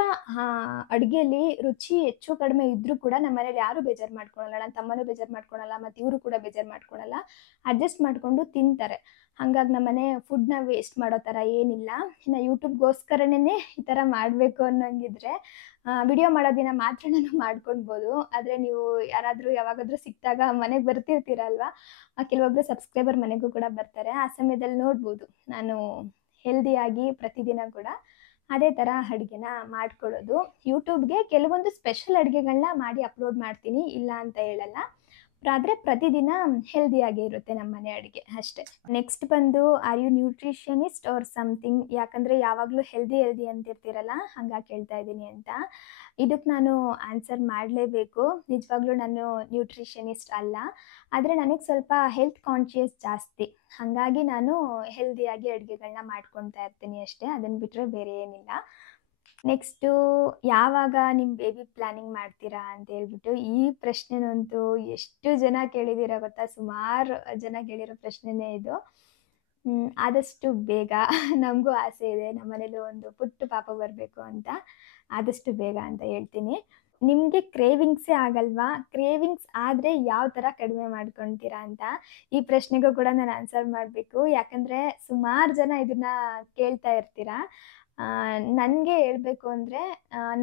ಅಡುಗೆಯಲ್ಲಿ ರುಚಿ ಹೆಚ್ಚು ಕಡಿಮೆ ಇದ್ದರೂ ಕೂಡ ನಮ್ಮ ಮನೇಲಿ ಯಾರೂ ಬೇಜಾರು ಮಾಡ್ಕೊಳಲ್ಲ. ನನ್ನ ತಮ್ಮನೂ ಬೇಜಾರು ಮಾಡ್ಕೊಳಲ್ಲ, ಮತ್ತು ಇವರು ಕೂಡ ಬೇಜಾರು ಮಾಡ್ಕೊಳಲ್ಲ, ಅಡ್ಜಸ್ಟ್ ಮಾಡಿಕೊಂಡು ತಿಂತಾರೆ. ಹಾಗಾಗಿ ನಮ್ಮ ಮನೆ ಫುಡ್ನ ವೇಸ್ಟ್ ಮಾಡೋ ಥರ ಏನಿಲ್ಲ. ಇನ್ನು ಯೂಟ್ಯೂಬ್ಗೋಸ್ಕರನೇ ಈ ಥರ ಮಾಡಬೇಕು ಅನ್ನೋಂಗಿದ್ರೆ ವಿಡಿಯೋ ಮಾಡೋ ದಿನ ಮಾತ್ರ ನಾನು ಮಾಡ್ಕೊಳ್ಬೋದು. ಆದರೆ ನೀವು ಯಾರಾದರೂ ಯಾವಾಗಾದರೂ ಸಿಕ್ಕಿದಾಗ ಮನೆಗೆ ಬರ್ತಿರ್ತೀರಲ್ವ, ಕೆಲವೊಬ್ಬರು ಸಬ್ಸ್ಕ್ರೈಬರ್ ಮನೆಗೂ ಕೂಡ ಬರ್ತಾರೆ. ಆ ಸಮಯದಲ್ಲಿ ನೋಡ್ಬೋದು ನಾನು ಹೆಲ್ದಿಯಾಗಿ ಪ್ರತಿದಿನ ಕೂಡ ಅದೇ ಥರ ಅಡುಗೆನ ಮಾಡ್ಕೊಳ್ಳೋದು. ಯೂಟ್ಯೂಬ್ಗೆ ಕೆಲವೊಂದು ಸ್ಪೆಷಲ್ ಅಡುಗೆಗಳನ್ನ ಮಾಡಿ ಅಪ್ಲೋಡ್ ಮಾಡ್ತೀನಿ, ಇಲ್ಲ ಅಂತ ಹೇಳಲ್ಲ. ಆದ್ರೆ ಪ್ರತಿದಿನ ಹೆಲ್ದಿಯಾಗೇ ಇರುತ್ತೆ ನಮ್ಮ ಮನೆ ಅಡುಗೆ ಅಷ್ಟೇ. ನೆಕ್ಸ್ಟ್ ಬಂದು are you nutritionist or something? ಯಾಕಂದ್ರೆ ಯಾವಾಗಲೂ ಹೆಲ್ದಿ ಅಂತಿರ್ತೀರಲ್ಲ, ಹಂಗಾಗಿ ಕೇಳ್ತಾ ಇದ್ದೀನಿ ಅಂತ. ಇದಕ್ಕೆ ನಾನು ಆನ್ಸರ್ ಮಾಡಲೇಬೇಕು. ನಿಜವಾಗ್ಲೂ ನಾನು ನ್ಯೂಟ್ರಿಷನಿಸ್ಟ್ ಅಲ್ಲ, ಆದರೆ ನನಗೆ ಸ್ವಲ್ಪ ಹೆಲ್ತ್ ಕಾನ್ಷಿಯಸ್ ಜಾಸ್ತಿ. ಹಾಗಾಗಿ ನಾನು ಹೆಲ್ದಿಯಾಗಿ ಅಡುಗೆಗಳನ್ನ ಮಾಡ್ಕೊತಾ ಇರ್ತೀನಿ ಅಷ್ಟೇ, ಅದನ್ನು ಬಿಟ್ಟರೆ ಬೇರೆ ಏನಿಲ್ಲ. ನೆಕ್ಸ್ಟು ಯಾವಾಗ ನಿಮ್ಮ ಬೇಬಿ ಪ್ಲ್ಯಾನಿಂಗ್ ಮಾಡ್ತೀರಾ ಅಂತ ಹೇಳ್ಬಿಟ್ಟು, ಈ ಪ್ರಶ್ನೆನಂತೂ ಎಷ್ಟು ಜನ ಕೇಳಿದ್ದೀರಾ ಗೊತ್ತಾ? ಸುಮಾರು ಜನ ಕೇಳಿರೋ ಪ್ರಶ್ನೆನೇ ಇದು. ಆದಷ್ಟು ಬೇಗ. ನಮಗೂ ಆಸೆ ಇದೆ, ನಮ್ಮ ಮನೇಲಿ ಒಂದು ಪುಟ್ಟ ಪಾಪ ಬರಬೇಕು ಅಂತ. ಆದಷ್ಟು ಬೇಗ ಅಂತ ಹೇಳ್ತೀನಿ. ನಿಮಗೆ ಕ್ರೇವಿಂಗ್ಸೇ ಆಗಲ್ವಾ? ಕ್ರೇವಿಂಗ್ಸ್ ಆದರೆ ಯಾವ ಥರ ಕಡಿಮೆ ಮಾಡ್ಕೊಳ್ತೀರಾ ಅಂತ ಈ ಪ್ರಶ್ನೆಗೂ ಕೂಡ ನಾನು ಆನ್ಸರ್ ಮಾಡಬೇಕು. ಯಾಕಂದರೆ ಸುಮಾರು ಜನ ಇದನ್ನು ಕೇಳ್ತಾ ಇರ್ತೀರಾ. ನನಗೆ ಹೇಳಬೇಕು ಅಂದರೆ,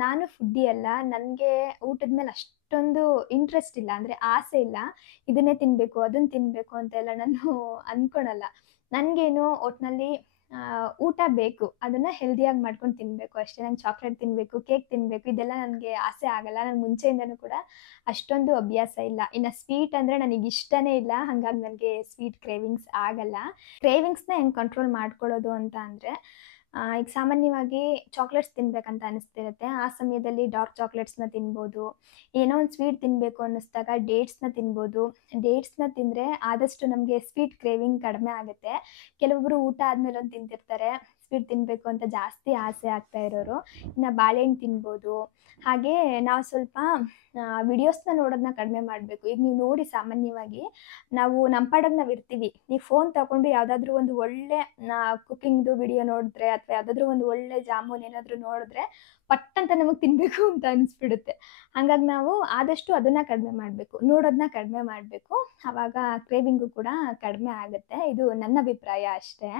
ನಾನು ಫುಡ್ಡಿ ಅಲ್ಲ. ನನಗೆ ಊಟದ ಮೇಲೆ ಅಷ್ಟೊಂದು ಇಂಟ್ರೆಸ್ಟ್ ಇಲ್ಲ, ಅಂದರೆ ಆಸೆ ಇಲ್ಲ. ಇದನ್ನೇ ತಿನ್ನಬೇಕು, ಅದನ್ನು ತಿನ್ನಬೇಕು ಅಂತೆಲ್ಲ ನಾನು ಅಂದ್ಕೊಳಲ್ಲ. ನನಗೇನು ಒಟ್ಟಿನಲ್ಲಿ ಊಟ ಬೇಕು, ಅದನ್ನು ಹೆಲ್ದಿಯಾಗಿ ಮಾಡ್ಕೊಂಡು ತಿನ್ನಬೇಕು ಅಷ್ಟೇ. ನಂಗೆ ಚಾಕ್ಲೇಟ್ ತಿನ್ನಬೇಕು, ಕೇಕ್ ತಿನ್ನಬೇಕು, ಇದೆಲ್ಲ ನನಗೆ ಆಸೆ ಆಗಲ್ಲ. ನನಗೆ ಮುಂಚೆಯಿಂದನೂ ಕೂಡ ಅಷ್ಟೊಂದು ಅಭ್ಯಾಸ ಇಲ್ಲ. ಇನ್ನು ಸ್ವೀಟ್ ಅಂದರೆ ನನಗೆ ಇಷ್ಟನೇ ಇಲ್ಲ, ಹಾಗಾಗಿ ನನಗೆ ಸ್ವೀಟ್ ಕ್ರೇವಿಂಗ್ಸ್ ಆಗಲ್ಲ. ಕ್ರೇವಿಂಗ್ಸ್ನ ಹೆಂಗೆ ಕಂಟ್ರೋಲ್ ಮಾಡ್ಕೊಳ್ಳೋದು ಅಂತ ಅಂದರೆ, ಈಗ ಸಾಮಾನ್ಯವಾಗಿ ಚಾಕ್ಲೇಟ್ಸ್ ತಿನ್ನಬೇಕಂತ ಅನಿಸ್ತಿರುತ್ತೆ. ಆ ಸಮಯದಲ್ಲಿ ಡಾರ್ಕ್ ಚಾಕ್ಲೇಟ್ಸ್ನ ತಿನ್ಬೋದು. ಏನೋ ಒಂದು ಸ್ವೀಟ್ ತಿನ್ನಬೇಕು ಅನ್ನಿಸ್ದಾಗ ಡೇಟ್ಸ್ನ ತಿನ್ಬೋದು. ಡೇಟ್ಸ್ನ ತಿಂದರೆ ಆದಷ್ಟು ನಮಗೆ ಸ್ವೀಟ್ ಕ್ರೇವಿಂಗ್ ಕಡಿಮೆ ಆಗುತ್ತೆ. ಕೆಲವೊಬ್ಬರು ಊಟ ಆದಮೇಲೆ ಒಂದು ತಿಂತಿರ್ತಾರೆ, ಸ್ವೀಟ್ ತಿನ್ನಬೇಕು ಅಂತ ಜಾಸ್ತಿ ಆಸೆ ಆಗ್ತಾ ಇರೋರು. ಇನ್ನು ಬಾಳೆಹಣ್ಣು ತಿನ್ಬೋದು. ಹಾಗೆ ನಾವು ಸ್ವಲ್ಪ ವಿಡಿಯೋಸ್ನ ನೋಡೋದನ್ನ ಕಡಿಮೆ ಮಾಡಬೇಕು. ಈಗ ನೀವು ನೋಡಿ, ಸಾಮಾನ್ಯವಾಗಿ ನಾವು ನಮ್ಮ ಪಾಡಿಗೆ ನಾವು ಇರ್ತೀವಿ. ನೀವು ಫೋನ್ ತಗೊಂಡು ಯಾವುದಾದ್ರೂ ಒಂದು ಒಳ್ಳೆ ಕುಕ್ಕಿಂಗ್ದು ವಿಡಿಯೋ ನೋಡಿದ್ರೆ, ಅಥವಾ ಯಾವುದಾದ್ರೂ ಒಂದು ಒಳ್ಳೆ ಜಾಮೂನ್ ಏನಾದರೂ ನೋಡಿದ್ರೆ ಪಟ್ ಅಂತ ನಮಗೆ ತಿನ್ನಬೇಕು ಅಂತ ಅನಿಸ್ಬಿಡುತ್ತೆ. ಹಾಗಾಗಿ ನಾವು ಆದಷ್ಟು ಅದನ್ನು ಕಡಿಮೆ ಮಾಡಬೇಕು, ನೋಡೋದನ್ನ ಕಡಿಮೆ ಮಾಡಬೇಕು. ಆವಾಗ ಕ್ರೇವಿಂಗು ಕೂಡ ಕಡಿಮೆ ಆಗುತ್ತೆ. ಇದು ನನ್ನ ಅಭಿಪ್ರಾಯ ಅಷ್ಟೇ.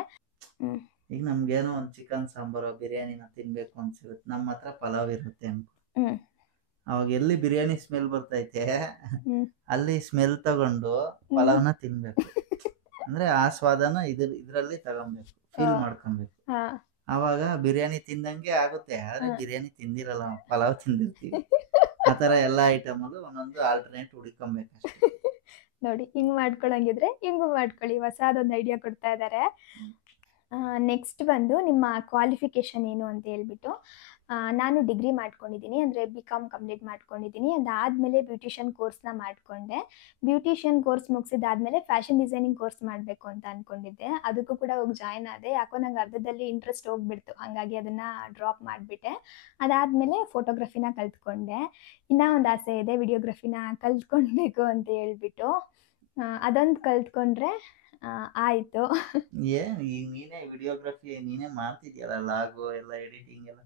ಈಗ ನಮ್ಗೇನೋ ಒಂದು ಚಿಕನ್ ಸಾಂಬಾರು ಬಿರಿಯಾನಿನ ತಿನ್ಬೇಕು ಅನ್ಸಿರುತ್ತೆ, ನಮ್ಮ ಹತ್ರ ಪಲಾವ್ ಇರುತ್ತೆ ಅನ್ಕೊ. ಅವಾಗ ಎಲ್ಲಿ ಬಿರಿಯಾನಿ ಸ್ಮೆಲ್ ಬರ್ತೈತೆ ಅಲ್ಲಿ ಸ್ಮೆಲ್ ತಗೊಂಡು ಪಲಾವ್ನ ತಿನ್ಬೇಕು. ಅಂದ್ರೆ ಆ ಸ್ವಾದನ ಇದ್ರಲ್ಲಿ ತಗೊಬೇಕು, ಫೀಲ್ ಮಾಡ್ಕೊಬೇಕು. ಅವಾಗ ಬಿರಿಯಾನಿ ತಿಂದಂಗೆ ಆಗುತ್ತೆ. ಆದ್ರೆ ಬಿರಿಯಾನಿ ತಿಂದಿರಲ್ಲ, ಪಲಾವ್ ತಿಂದಿರ್ತೀವಿ. ಆತರ ಎಲ್ಲಾ ಐಟಮ್ ಅಲ್ಲೂ ಒಂದೊಂದು ಆಲ್ಟರ್ನೇಟ್ ಹುಡುಕೊಬೇಕಷ್ಟೇ. ನೋಡಿ, ಹಿಂಗ್ ಮಾಡ್ಕೊಳಂಗಿದ್ರೆ ಹಿಂಗೂ ಮಾಡ್ಕೊಳ್ಳಿ. ಹೊಸದೊಂದು ಐಡಿಯಾ ಕೊಡ್ತಾ ಇದ್ದಾರೆ. ನೆಕ್ಸ್ಟ್ ಬಂದು ನಿಮ್ಮ ಕ್ವಾಲಿಫಿಕೇಷನ್ ಏನು ಅಂತ ಹೇಳ್ಬಿಟ್ಟು, ನಾನು ಡಿಗ್ರಿ ಮಾಡ್ಕೊಂಡಿದ್ದೀನಿ, ಅಂದರೆ BCom ಕಂಪ್ಲೀಟ್ ಮಾಡ್ಕೊಂಡಿದ್ದೀನಿ. ಅದಾದಮೇಲೆ ಬ್ಯೂಟಿಷಿಯನ್ ಕೋರ್ಸ್ನ ಮಾಡಿಕೊಂಡೆ. ಬ್ಯೂಟಿಷಿಯನ್ ಕೋರ್ಸ್ ಮುಗಿಸಿದಾದ್ಮೇಲೆ ಫ್ಯಾಷನ್ ಡಿಸೈನಿಂಗ್ ಕೋರ್ಸ್ ಮಾಡಬೇಕು ಅಂತ ಅಂದ್ಕೊಂಡಿದ್ದೆ. ಅದಕ್ಕೂ ಕೂಡ ಹೋಗಿ ಜಾಯ್ನ್ ಆದೆ. ಯಾಕೋ ನಂಗೆ ಅರ್ಧದಲ್ಲಿ ಇಂಟ್ರೆಸ್ಟ್ ಹೋಗ್ಬಿಡ್ತು, ಹಾಗಾಗಿ ಅದನ್ನು ಡ್ರಾಪ್ ಮಾಡಿಬಿಟ್ಟೆ. ಅದಾದಮೇಲೆ ಫೋಟೋಗ್ರಫಿನ ಕಲ್ತ್ಕೊಂಡೆ. ಇನ್ನೂ ಒಂದು ಆಸೆ ಇದೆ, ವಿಡಿಯೋಗ್ರಫಿನ ಕಲ್ತ್ಕೊಳ್ಬೇಕು ಅಂತ ಹೇಳ್ಬಿಟ್ಟು. ಅದೊಂದು ಕಲ್ತ್ಕೊಂಡ್ರೆ ಆಯಿತು. ಏನ್ ಈಗ ನೀನೇ ವಿಡಿಯೋಗ್ರಫಿ ನೀನೇ ಮಾಡ್ತಿದ್ಯಲ್ಲ, ಲಾಗು ಎಲ್ಲ ಎಡಿಟಿಂಗ್ ಎಲ್ಲ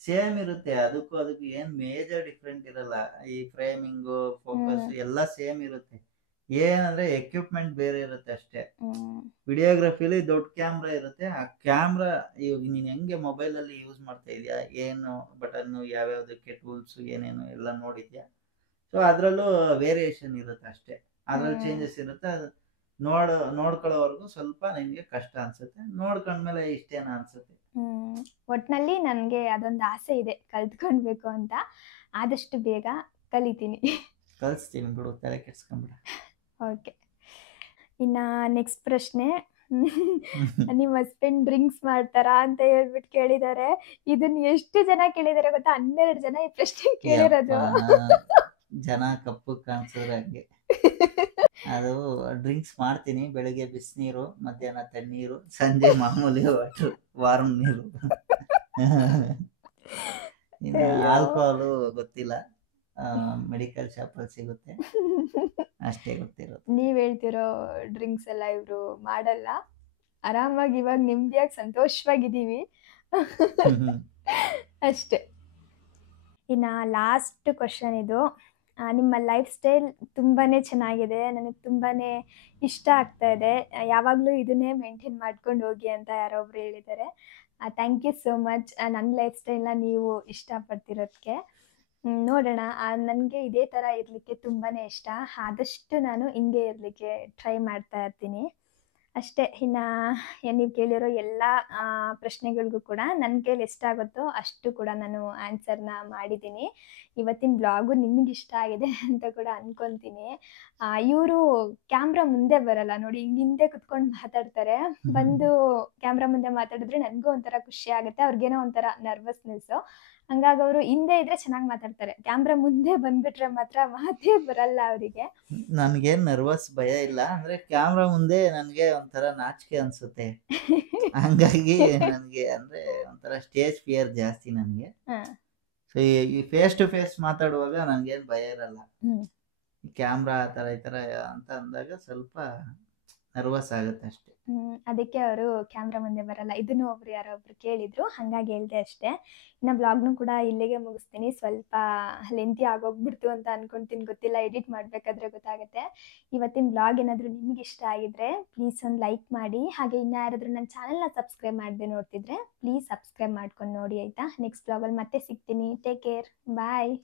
ಸೇಮ್ ಇರುತ್ತೆ. ಅದಕ್ಕೂ ಏನ್ ಮೇಜರ್ ಡಿಫ್ರೆಂಟ್ ಇರಲ್ಲ. ಈ ಫ್ರೇಮಿಂಗು, ಫೋಕಸ್ ಎಲ್ಲ ಸೇಮ್ ಇರುತ್ತೆ. ಏನಂದ್ರೆ ಎಕ್ವಿಪ್ಮೆಂಟ್ ಬೇರೆ ಇರುತ್ತೆ ಅಷ್ಟೇ. ವಿಡಿಯೋಗ್ರಫಿಲಿ ದೊಡ್ಡ ಕ್ಯಾಮ್ರಾ ಇರುತ್ತೆ. ಆ ಕ್ಯಾಮ್ರಾ ಇವಾಗ ನೀನ್ ಹೆಂಗೆ ಮೊಬೈಲ್ ಅಲ್ಲಿ ಯೂಸ್ ಮಾಡ್ತಾ ಇದೀಯಾ, ಏನು ಬಟನ್, ಯಾವ್ಯಾವ್ದಕ್ಕೆ ಟೂಲ್ಸ್, ಏನೇನು ಎಲ್ಲ ನೋಡಿದ್ಯಾ. ಸೊ ಅದ್ರಲ್ಲೂ ವೇರಿಯೇಷನ್ ಇರುತ್ತೆ ಅಷ್ಟೇ. ಅದ್ರಲ್ಲಿ ಚೇಂಜಸ್ ಇರುತ್ತೆ. ಅದು ನೋಡ್ಕೊಳ್ಳೋವರೆಗೂ ಸ್ವಲ್ಪ ನಿಮ್ಗೆ ಕಷ್ಟ ಅನ್ಸುತ್ತೆ. ನೋಡ್ಕೊಂಡ್ಮೇಲೆ ಇಷ್ಟೇನ ಅನ್ಸುತ್ತೆ. ಒಟ್ನಲ್ಲಿ ನನಗೆ ಅದೊಂದು ಆಸೆ ಇದೆ, ಕಲ್ತ್ಕೊಳ್ಬೇಕು ಅಂತ. ಆದಷ್ಟು ಬೇಗ ಕಲಿತೀನಿ. ಕಲಿಸ್ತೀನಿ ಬಿಡು, ತಲೆ ಕೆಡ್ಸ್ಕೊಂಡ್ಬಿಡ. ಓಕೆ. ಇನ್ನು ನೆಕ್ಸ್ಟ್ ಪ್ರಶ್ನೆ, ನಿಮ್ಮ ಹಸ್ಬೆಂಡ್ ಡ್ರಿಂಕ್ಸ್ ಮಾಡ್ತಾರಾ ಅಂತ ಹೇಳ್ಬಿಟ್ಟು ಕೇಳಿದ್ದಾರೆ. ಇದನ್ನ ಎಷ್ಟು ಜನ ಕೇಳಿದಾರೆ ಗೊತ್ತಾ? 12 ಜನ ಈ ಪ್ರಶ್ನೆ ಕೇಳಿರೋದು. ಜನ ಕಪ್ಪು ಕಾಣಿಸಿದ್ರೆ ಹಂಗೆ. ಅದು ಡ್ರಿಂಕ್ಸ್ ಮಾಡ್ತೀನಿ. ಬೆಳಿಗ್ಗೆ ಬಿಸಿನೀರು, ಮಧ್ಯಾಹ್ನ ತಣ್ಣೀರು, ಸಂಜೆ ಮಾಮೂಲಿ ವಾಟರ್, ವಾರ್ಮ್ ನೀರು. ಇನ್ನು ಆಲ್ಕೋಹಾಲು ಗೊತ್ತಿಲ್ಲ, ಮೆಡಿಕಲ್ ಶಾಪ್ ಅಲ್ಲಿ ಸಿಗುತ್ತೆ ಅಷ್ಟೇ ಗೊತ್ತಿರೋದು. ನೀವ್ ಹೇಳ್ತಿರೋ ಡ್ರಿಂಕ್ಸ್ ಎಲ್ಲ ಇವ್ರು ಮಾಡಲ್ಲ. ಆರಾಮಾಗಿ ಇವಾಗ ನೆಮ್ಮದಿಯಾಗಿ ಸಂತೋಷವಾಗಿದ್ದೀವಿ ಅಷ್ಟೇ. ಇನ್ನು ಲಾಸ್ಟ್ ಕ್ವಶನ್ ಇದು. ನಿಮ್ಮ ಲೈಫ್ ಸ್ಟೈಲ್ ತುಂಬಾ ಚೆನ್ನಾಗಿದೆ, ನನಗೆ ತುಂಬಾ ಇಷ್ಟ ಆಗ್ತಾ ಇದೆ. ಯಾವಾಗಲೂ ಇದನ್ನೇ ಮೇಂಟೈನ್ ಮಾಡ್ಕೊಂಡು ಹೋಗಿ ಅಂತ ಯಾರೊಬ್ರು ಹೇಳಿದ್ದಾರೆ. Thank you so much. ನನ್ನ ಲೈಫ್ ಸ್ಟೈಲ್ನ ನೀವು ಇಷ್ಟಪಡ್ತಿರೋದಕ್ಕೆ. ನೋಡೋಣ, ನನಗೆ ಇದೇ ಥರ ಇರಲಿಕ್ಕೆ ತುಂಬಾ ಇಷ್ಟ. ಆದಷ್ಟು ನಾನು ಹಿಂಗೆ ಇರಲಿಕ್ಕೆ ಟ್ರೈ ಮಾಡ್ತಾ ಇರ್ತೀನಿ. ಅಷ್ಟೇ. ಇನ್ನ ನೀವು ಕೇಳಿರೋ ಎಲ್ಲ ಪ್ರಶ್ನೆಗಳಿಗೂ ಕೂಡ ನನ್ನ ಕೈಲಿ ಎಷ್ಟಾಗುತ್ತೋ ಅಷ್ಟು ಕೂಡ ನಾನು ಆನ್ಸರ್ನ ಮಾಡಿದ್ದೀನಿ. ಇವತ್ತಿನ ಬ್ಲಾಗು ನಿಮಗೆ ಇಷ್ಟ ಆಗಿದೆ ಅಂತ ಕೂಡ ಅನ್ಕೊಂತೀನಿ. ಇವರು ಕ್ಯಾಮ್ರಾ ಮುಂದೆ ಬರಲ್ಲ ನೋಡಿ, ಹಿಂಗೆ ಹಿಂದೆ ಕುತ್ಕೊಂಡು ಮಾತಾಡ್ತಾರೆ. ಬಂದು ಕ್ಯಾಮ್ರಾ ಮುಂದೆ ಮಾತಾಡಿದ್ರೆ ನನಗೂ ಒಂಥರ ಖುಷಿ ಆಗುತ್ತೆ, ಅವ್ರಿಗೇನೋ ಒಂಥರ ನರ್ವಸ್ನೆಸ್ಸು. ಹಂಗಾಗಿ ಅವರು ಹಿಂದೆ ಇದ್ರೆ ಚೆನ್ನಾಗಿ ಮಾತಾಡ್ತಾರೆ, ಕ್ಯಾಮ್ರಾ ಮುಂದೆ ಬಂದ್ಬಿಟ್ರೆ ಮಾತ್ರ ಮಾತೇ ಬರಲ್ಲ ಅವರಿಗೆ. ನನ್ಗೇನ್ ನರ್ವಸ್ ಭಯ ಇಲ್ಲ, ಅಂದ್ರೆ ಕ್ಯಾಮ್ರಾ ಮುಂದೆ ನನ್ಗೆ ಒಂಥರ ನಾಚಿಕೆ ಅನ್ಸುತ್ತೆ. ಹಂಗಾಗಿ ನನ್ಗೆ ಅಂದ್ರೆ ಒಂಥರ ಸ್ಟೇಜ್ ಫಿಯರ್ ಜಾಸ್ತಿ ನನ್ಗೆ. ಸೊ ಈ ಫೇಸ್ ಟು ಫೇಸ್ ಮಾತಾಡುವಾಗ ನನ್ಗೇನ್ ಭಯ ಇರಲ್ಲ. ಕ್ಯಾಮ್ರಾ ಈ ತರ ಅಂತ ಅಂದಾಗ ಸ್ವಲ್ಪ ನರ್ವಸ್ ಆಗುತ್ತೆ ಅಷ್ಟೇ. ಅದಕ್ಕೆ ಅವರು ಕ್ಯಾಮ್ರಾ ಮುಂದೆ ಬರಲ್ಲ. ಇದನ್ನು ಯಾರೋ ಒಬ್ರು ಕೇಳಿದ್ರು, ಹಂಗಾಗಿ ಹೇಳ್ದೆ ಅಷ್ಟೇ. ಇನ್ನು ಬ್ಲಾಗ್ನು ಕೂಡ ಇಲ್ಲಿಗೆ ಮುಗಿಸ್ತೀನಿ. ಸ್ವಲ್ಪ ಲೆಂತಿ ಆಗೋಗ್ಬಿಡ್ತು ಅಂತ ಅನ್ಕೊಂತೀನಿ, ಗೊತ್ತಿಲ್ಲ, ಎಡಿಟ್ ಮಾಡಬೇಕಾದ್ರೆ ಗೊತ್ತಾಗುತ್ತೆ. ಇವತ್ತಿನ ಬ್ಲಾಗ್ ಏನಾದರೂ ನಿಮ್ಗೆ ಇಷ್ಟ ಆಗಿದ್ರೆ ಪ್ಲೀಸ್ ಒಂದು ಲೈಕ್ ಮಾಡಿ. ಹಾಗೆ ಇನ್ನು ಯಾರಾದರೂ ನನ್ನ ಚಾನಲ್ನ ಸಬ್ಸ್ಕ್ರೈಬ್ ಮಾಡದೆ ನೋಡ್ತಿದ್ರೆ ಪ್ಲೀಸ್ ಸಬ್ಸ್ಕ್ರೈಬ್ ಮಾಡ್ಕೊಂಡು ನೋಡಿ ಆಯಿತಾ. ನೆಕ್ಸ್ಟ್ ಬ್ಲಾಗಲ್ಲಿ ಮತ್ತೆ ಸಿಗ್ತೀನಿ. ಟೇಕ್ ಕೇರ್, ಬಾಯ್.